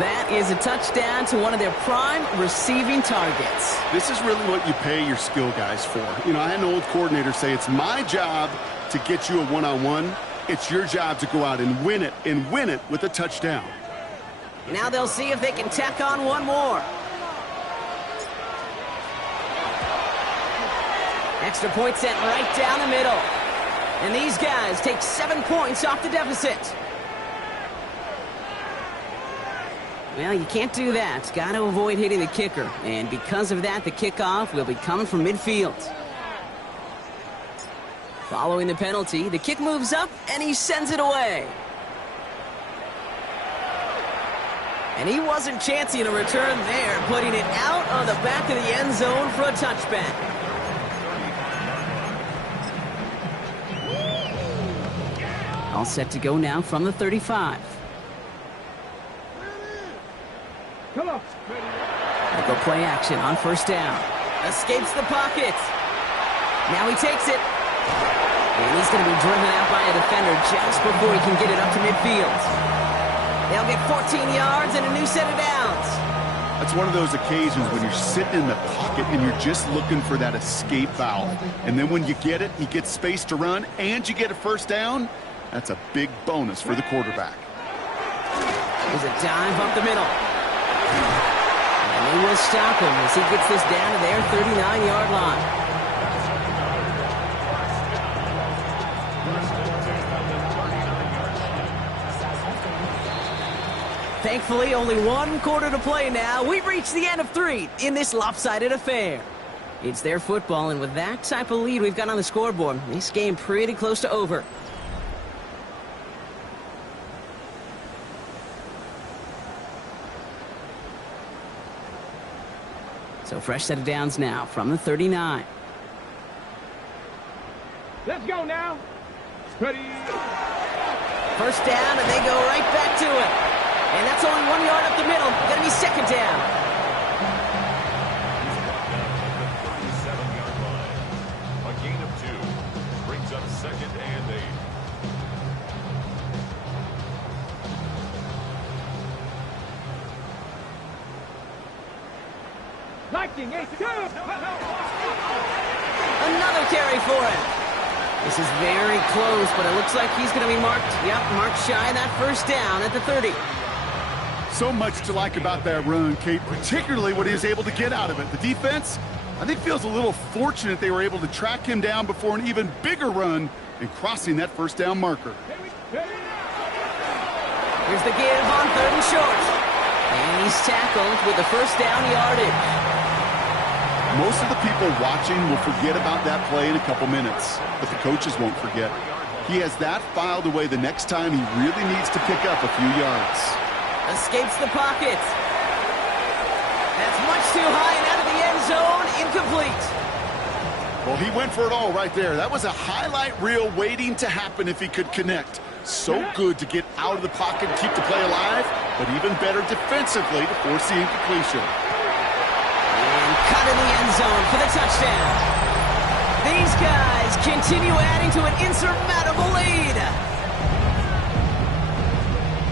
That is a touchdown to one of their prime receiving targets. This is really what you pay your skill guys for. You know, I had an old coordinator say it's my job to get you a one-on-one. It's your job to go out and win it with a touchdown. Now they'll see if they can tack on one more. Extra point sent right down the middle. And these guys take 7 points off the deficit. Well, you can't do that. Got to avoid hitting the kicker. And because of that, the kickoff will be coming from midfield. Following the penalty, the kick moves up, and he sends it away. And he wasn't chancing a return there, putting it out on the back of the end zone for a touchback. All set to go now from the 35. Come on. They'll go play action on 1st down. Escapes the pocket. Now he takes it. And he's going to be driven out by a defender just before he can get it up to midfield. They'll get 14 yards and a new set of downs. That's one of those occasions when you're sitting in the pocket and you're just looking for that escape valve. And then when you get it, you get space to run, and you get a 1st down. That's a big bonus for the quarterback. There's a dive up the middle. And they will stop him as he gets this down to their 39-yard line. Thankfully, only 1 quarter to play now. We've reached the end of 3 in this lopsided affair. It's their football, and with that type of lead we've got on the scoreboard, this game pretty close to over. So fresh set of downs now from the 39. Let's go now. Ready. 1st down, and they go right back to it. And that's only 1 yard up the middle. Going to be 2nd down. 37-yard line. A gain of 2 brings up 2nd and 8. Lightning 82. Another carry for him. This is very close, but it looks like he's going to be marked shy of that 1st down at the 30. So much to like about that run, Kate, particularly what he was able to get out of it. The defense, I think, feels a little fortunate they were able to track him down before an even bigger run and crossing that 1st down marker. Here's the give on 3rd and short. And he's tackled with the first down yardage. Most of the people watching will forget about that play in a couple minutes, but the coaches won't forget. He has that filed away the next time he really needs to pick up a few yards. Escapes the pocket. That's much too high and out of the end zone. Incomplete. Well, he went for it all right there. That was a highlight reel waiting to happen if he could connect. So good to get out of the pocket and keep the play alive, but even better defensively to force the incompletion. And cut in the end zone for the touchdown. These guys continue adding to an insurmountable lead.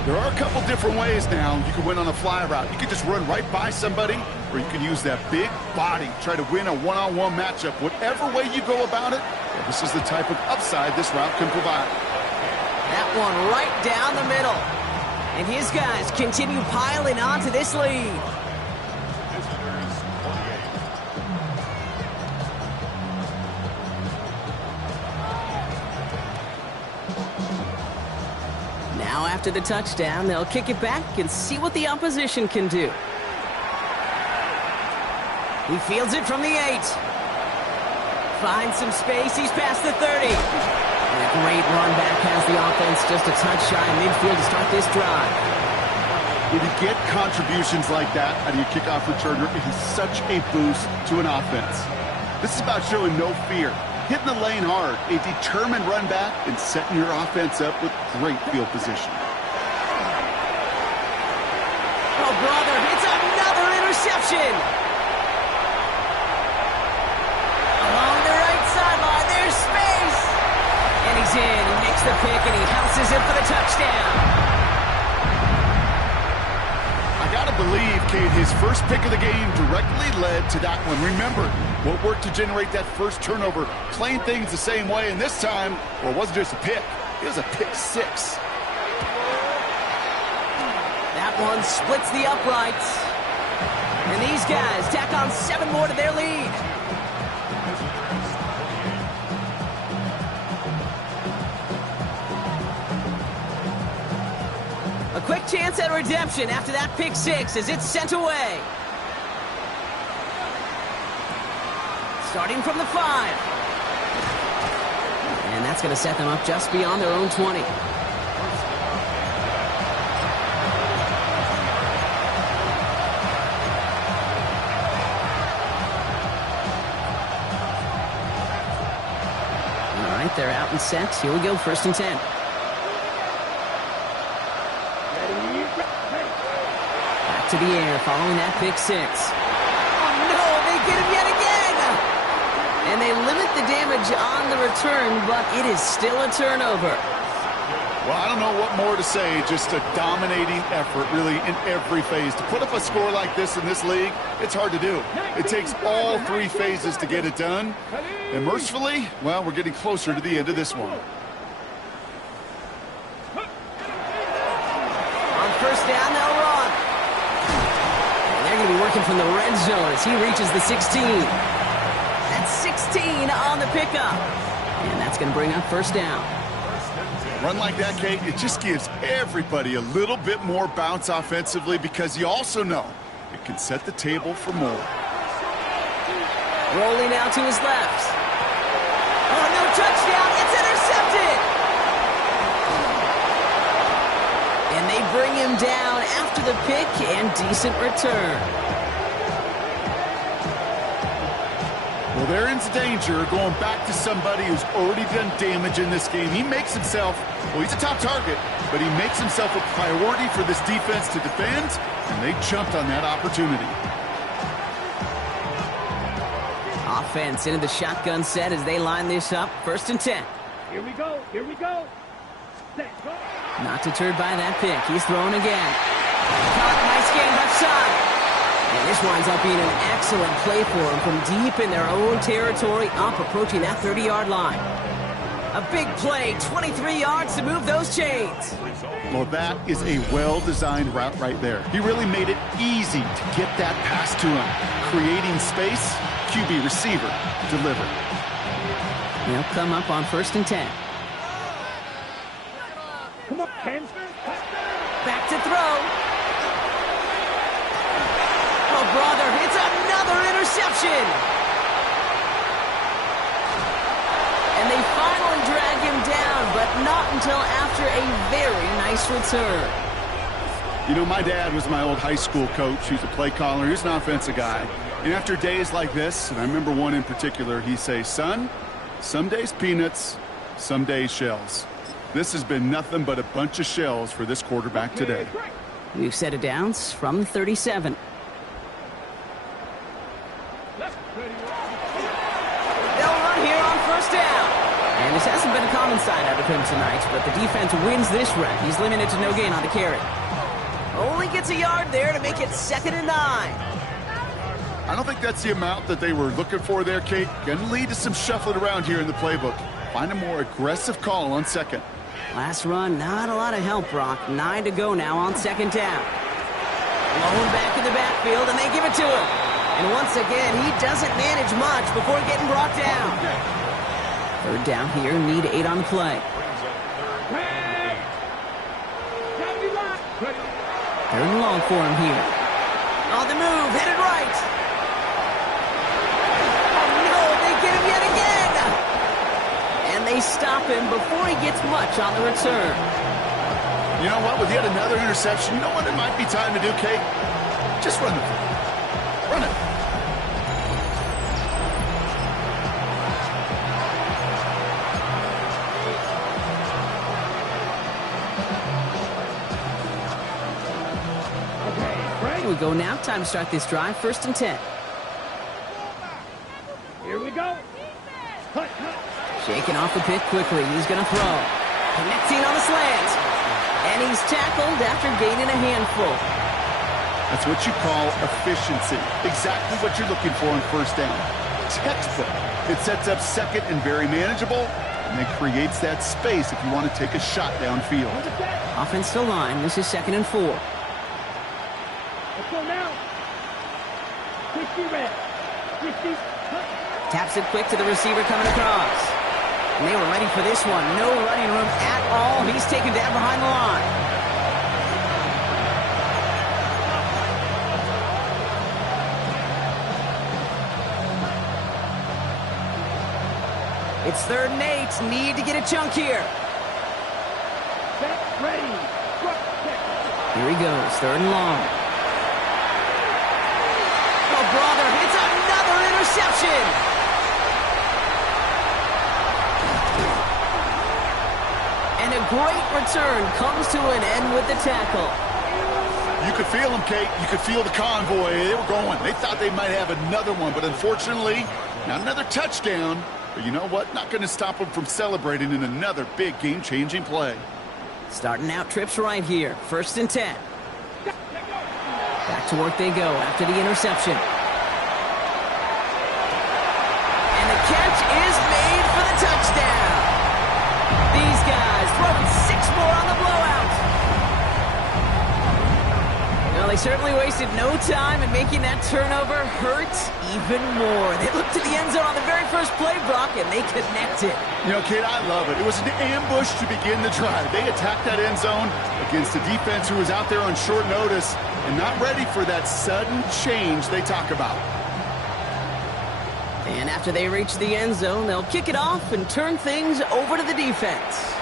There are a couple different ways now. You can win on a fly route. You can just run right by somebody, or you can use that big body, try to win a one-on-one matchup. Whatever way you go about it, well, this is the type of upside this route can provide. That one right down the middle. And his guys continue piling on to this lead. Now after the touchdown, they'll kick it back and see what the opposition can do. He fields it from the 8. Finds some space. He's past the 30. And a great run back has the offense just a touch shy of midfield to start this drive. When you get contributions like that out of your kickoff returner, it is such a boost to an offense. This is about showing no fear, hitting the lane hard, a determined run back, and setting your offense up with great field position. Oh, brother, it's another interception. Along the right sideline, there's space. And he's in. He makes the pick, and he houses it for the touchdown. I got to believe, Kate, his first pick of the game directly led to that one. Remember, what worked to generate that first turnover, playing things the same way, and this time, well, it wasn't just a pick. It was a pick 6. That one splits the uprights. And these guys tack on 7 more to their lead. A quick chance at redemption after that pick 6 as it's sent away. Starting from the 5. And that's going to set them up just beyond their own 20. All right, they're out and set. Here we go, 1st and 10. To the air following that pick 6. Oh, no, they get him yet again. And they limit the damage on the return, but it is still a turnover. Well, I don't know what more to say. Just a dominating effort, really, in every phase. To put up a score like this in this league, it's hard to do. It takes all 3 phases to get it done. And mercifully, well, we're getting closer to the end of this one. On 1st down, they'll run. They're going to be working from the red zone as he reaches the 16. That's 16 on the pickup. And that's going to bring up 1st down. Run like that, Kate, it just gives everybody a little bit more bounce offensively because you also know it can set the table for more. Rolling out to his left. Oh, no touchdown. It's intercepted. And they bring him down after the pick and decent return. Well, they're in danger going back to somebody who's already done damage in this game. He makes himself, well, he's a top target, but he makes himself a priority for this defense to defend, and they jumped on that opportunity. Offense into the shotgun set as they line this up. 1st and 10. Here we go. Here we go. Set, go. Not deterred by that pick. He's throwing again. Caught, nice game left side. And this winds up being an excellent play for him from deep in their own territory, up approaching that 30-yard line. A big play, 23 yards to move those chains. Well, that is a well-designed route right there. He really made it easy to get that pass to him. Creating space, QB receiver, deliver. They'll come up on 1st and 10. Come on, Ken. Back to throw. brother, it's another interception. And they finally drag him down, but not until after a very nice return. You know, my dad was my old high school coach. He's a play caller. He's an offensive guy. And after days like this, and I remember one in particular, he'd say, son, some days peanuts, some days shells. This has been nothing but a bunch of shells for this quarterback today. We've set it downs from 37. They'll run here on first down. And this hasn't been a common sight out of him tonight, but the defense wins this rep. He's limited to no gain on the carry. Only gets a yard there to make it 2nd and 9. I don't think that's the amount that they were looking for there, Kate. Going to lead to some shuffling around here in the playbook. Find a more aggressive call on second. Last run, not a lot of help, Brock. 9 to go now on 2nd down. Lone back in the backfield, and they give it to him. And once again, he doesn't manage much before getting brought down. 3rd down here, need 8 on the play. 3rd and long for him here. On the move, headed right. Oh no, they get him yet again. And they stop him before he gets much on the return. You know what? With yet another interception, you know what it might be time to do, Kate? Just run the ball. Run it. Here we go now. Time to start this drive. 1st and 10. Here we go. Shaking off the pick quickly. He's going to throw. Connecting on the slant. And he's tackled after gaining a handful. That's what you call efficiency. Exactly what you're looking for on 1st down. Textbook. It sets up second and very manageable, and then creates that space if you want to take a shot downfield. Offense to line. This is 2nd and 4. Let's go now. 60 red. 60. Taps it quick to the receiver coming across. And they were ready for this one. No running room at all. He's taken down behind the line. It's 3rd and 8. Need to get a chunk here. Set, ready. Here he goes. 3rd and long. Oh, brother. It's another interception. And a great return comes to an end with the tackle. You could feel them, Kate. You could feel the convoy. They were going. They thought they might have another one, but unfortunately, not another touchdown. But you know what? Not going to stop them from celebrating in another big game-changing play. Starting out trips right here. 1st and 10. Back to work they go after the interception. And the catch is made for the touchdown. These guys throwing 6 more on the blowout. Well, they certainly wasted no time in making that turnover hurt even more. They looked to the end zone on the very first play, Brock, and they connected. You know, Kate, I love it. It was an ambush to begin the drive. They attacked that end zone against a defense who was out there on short notice and not ready for that sudden change they talk about. And after they reach the end zone, they'll kick it off and turn things over to the defense.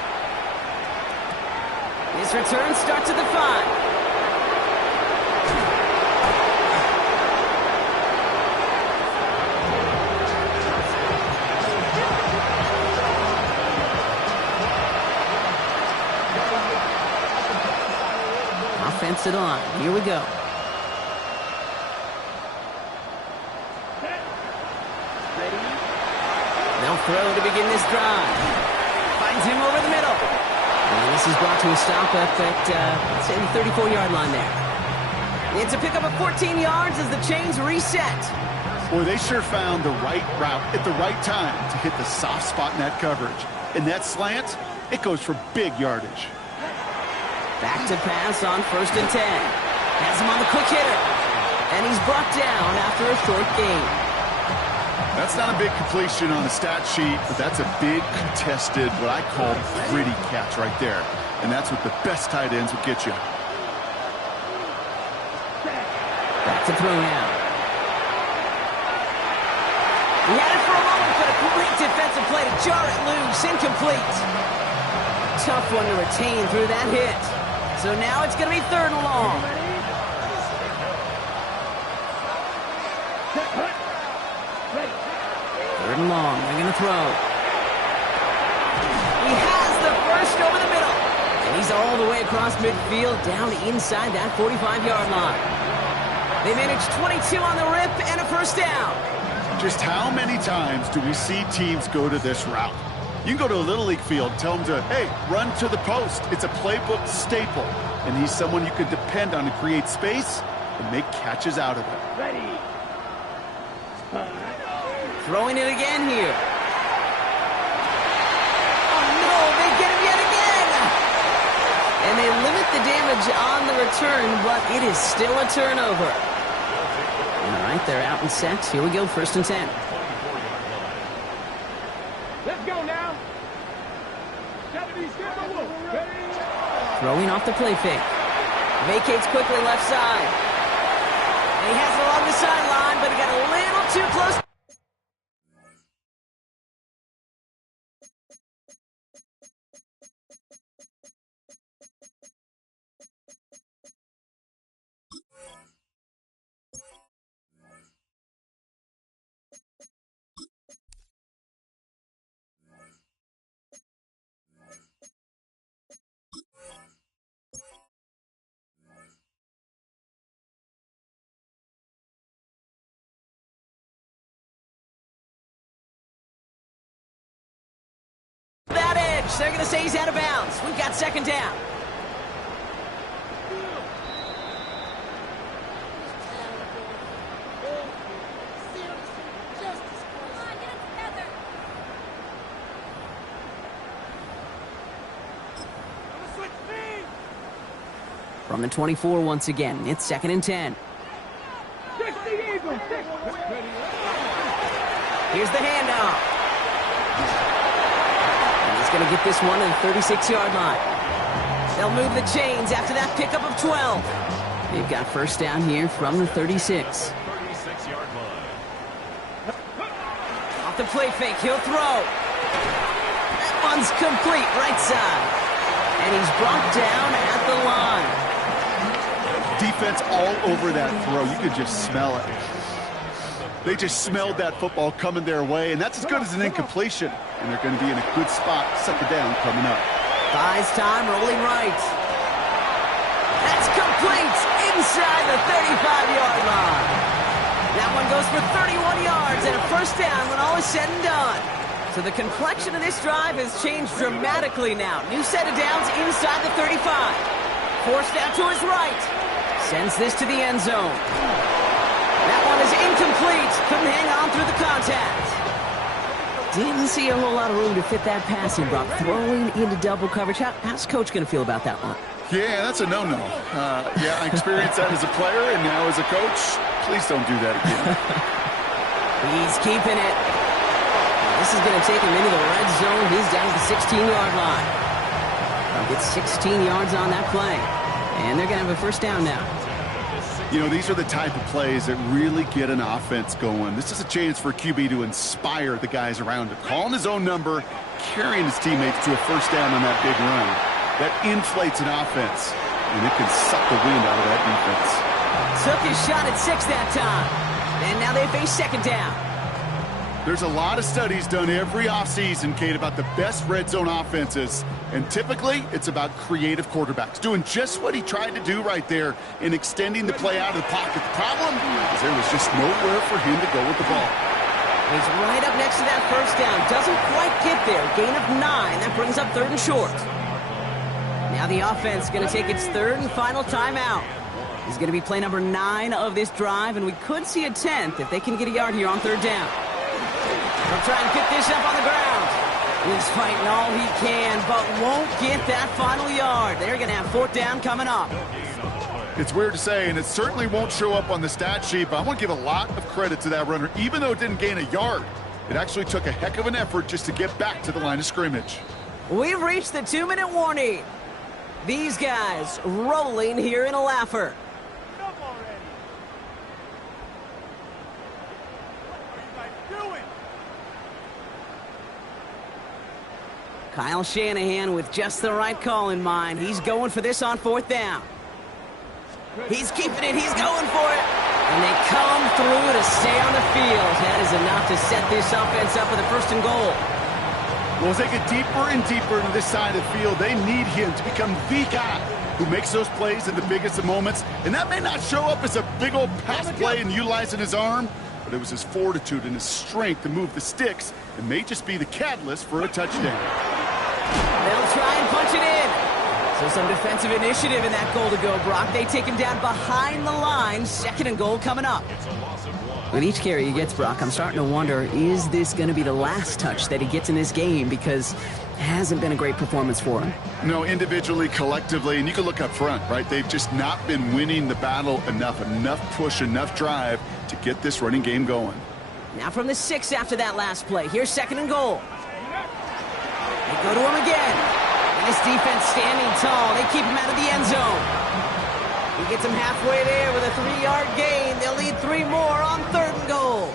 This return starts at the 5. Offensive line. Here we go. They'll throw to begin this drive. Finds him over the middle. And this is brought to a stop up at, let's say, the 34-yard line there. It's a pickup of 14 yards as the chains reset. Boy, they sure found the right route at the right time to hit the soft spot in that coverage. And that slant, it goes for big yardage. Back to pass on 1st and 10. Has him on the quick hitter. And he's brought down after a short gain. That's not a big completion on the stat sheet, but that's a big contested, what I call gritty catch right there. And that's what the best tight ends will get you. Back to throw now. He had it for a moment, but a great defensive play to jar it loose. Incomplete. Tough one to retain through that hit. So now it's going to be 3rd and long. Third and long. They're going to throw. He has the first over the middle. And he's all the way across midfield down inside that 45-yard line. They managed 22 on the rip and a first down. Just how many times do we see teams go to this route? You can go to a Little League field, tell them to, hey, run to the post. It's a playbook staple. And he's someone you can depend on to create space and make catches out of it. Ready. Throwing it again here. Oh, no, they get him yet again. And they limit the damage on the return, but it is still a turnover. All right, they're out and set. Here we go, 1st and 10. Let's go now. Throwing off the play fake. Vacates quickly left side. And he has it along the sideline, but he got a little too close. They're going to say he's out of bounds. We've got 2nd down. From the 24 once again, it's 2nd and 10. Here's the handoff. He's going to get this one to the 36-yard line. They'll move the chains after that pickup of 12. They've got first down here from the 36. 36-yard line. Off the play fake, he'll throw. That one's complete, right side. And he's brought down at the line. Defense all over that throw. You could just smell it. They just smelled that football coming their way, and that's as good as an incompletion. And they're going to be in a good spot. 2nd down coming up. Buys time, rolling right. That's complete inside the 35-yard line. That one goes for 31 yards and a first down when all is said and done. So the complexion of this drive has changed dramatically now. New set of downs inside the 35. Forced out to his right. Sends this to the end zone. That one is incomplete. Couldn't hang on through the contact. Didn't see a whole lot of room to fit that passing, Brock. Throwing into double coverage. How's Coach going to feel about that one? Yeah, that's a no-no. Yeah, I experienced that as a player, and now as a coach, please don't do that again. He's keeping it. This is going to take him into the red zone. He's down to the 16-yard line. He'll get 16 yards on that play. And they're going to have a first down now. You know, these are the type of plays that really get an offense going. This is a chance for QB to inspire the guys around him. Calling his own number, carrying his teammates to a first down on that big run. That inflates an offense, and it can suck the wind out of that defense. Took his shot at 6 that time. And now they face 2nd down. There's a lot of studies done every offseason, Kate, about the best red zone offenses. And typically, it's about creative quarterbacks doing just what he tried to do right there in extending the play out of the pocket. The problem is there was just nowhere for him to go with the ball. He's right up next to that first down. Doesn't quite get there. Gain of 9. That brings up 3rd and short. Now the offense is going to take its 3rd and final timeout. He's going to be play number 9 of this drive, and we could see a 10th if they can get a yard here on 3rd down. They'll try and pick this up on the ground. He's fighting all he can, but won't get that final yard. They're going to have 4th down coming up. It's weird to say, and it certainly won't show up on the stat sheet, but I want to give a lot of credit to that runner. Even though it didn't gain a yard, it actually took a heck of an effort just to get back to the line of scrimmage. We've reached the 2-minute warning. These guys rolling here in a laugher. Kyle Shanahan with just the right call in mind. He's going for this on 4th down. He's keeping it. He's going for it. And they come through to stay on the field. That is enough to set this offense up with a 1st and goal. Well, as they get deeper and deeper into this side of the field, they need him to become the guy who makes those plays in the biggest of moments. And that may not show up as a big old pass play and utilizing his arm, but it was his fortitude and his strength to move the sticks and may just be the catalyst for a touchdown. They'll try and punch it in. So some defensive initiative in that goal to go, Brock. They take him down behind the line. 2nd and goal coming up. With each carry he gets, Brock, I'm starting to wonder, is this going to be the last touch that he gets in this game? Because it hasn't been a great performance for him. No, individually, collectively, and you can look up front, right? They've just not been winning the battle enough push, enough drive to get this running game going. Now from the 6 after that last play. Here's 2nd and goal. They go to him again. And this defense standing tall. They keep him out of the end zone. He gets him halfway there with a 3-yard gain. They'll lead 3 more on 3rd and goal.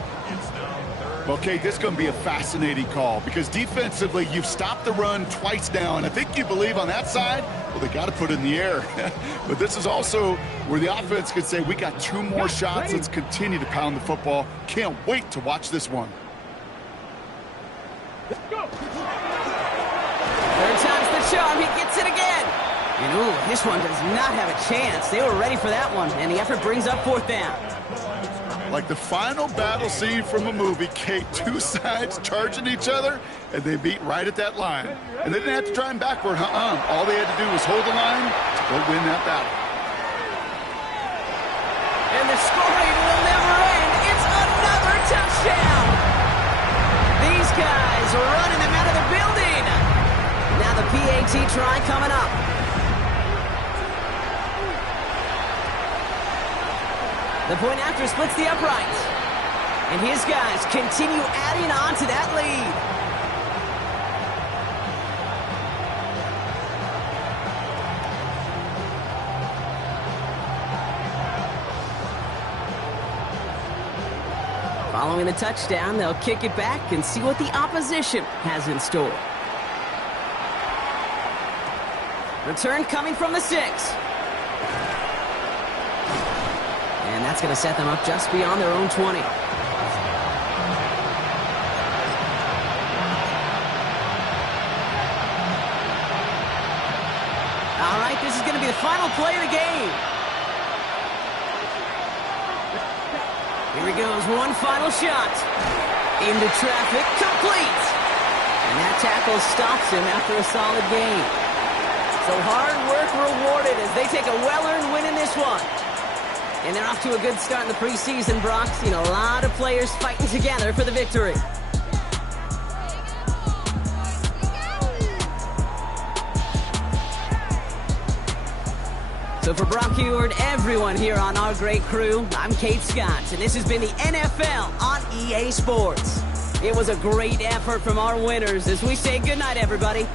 Okay, this is going to be a fascinating call because defensively, you've stopped the run twice now, and I think you believe on that side, well, they got to put it in the air. But this is also where the offense could say, we got 2 more shots. Let's continue to pound the football. Can't wait to watch this one. Let's go. 3rd time's the charm. He gets it again. And ooh, this one does not have a chance. They were ready for that one, and the effort brings up 4th down. Like the final battle scene from a movie, Kate, 2 sides charging each other, and they meet right at that line. And they didn't have to drive backward, All they had to do was hold the line to go win that battle. And the scoring will never end. It's another touchdown. These guys are running them out of the building. Now the PAT try coming up. The point after splits the uprights. And his guys continue adding on to that lead. Following the touchdown, they'll kick it back and see what the opposition has in store. Return coming from the 6. And that's going to set them up just beyond their own 20. All right, this is going to be the final play of the game. Here he goes, one final shot. Into traffic, complete. And that tackle stops him after a solid game. So hard work rewarded as they take a well-earned win in this one. And they're off to a good start in the preseason, Brock. Seen a lot of players fighting together for the victory. So for Brock Heward, everyone here on our great crew, I'm Kate Scott, and this has been the NFL on EA Sports. It was a great effort from our winners as we say goodnight, everybody.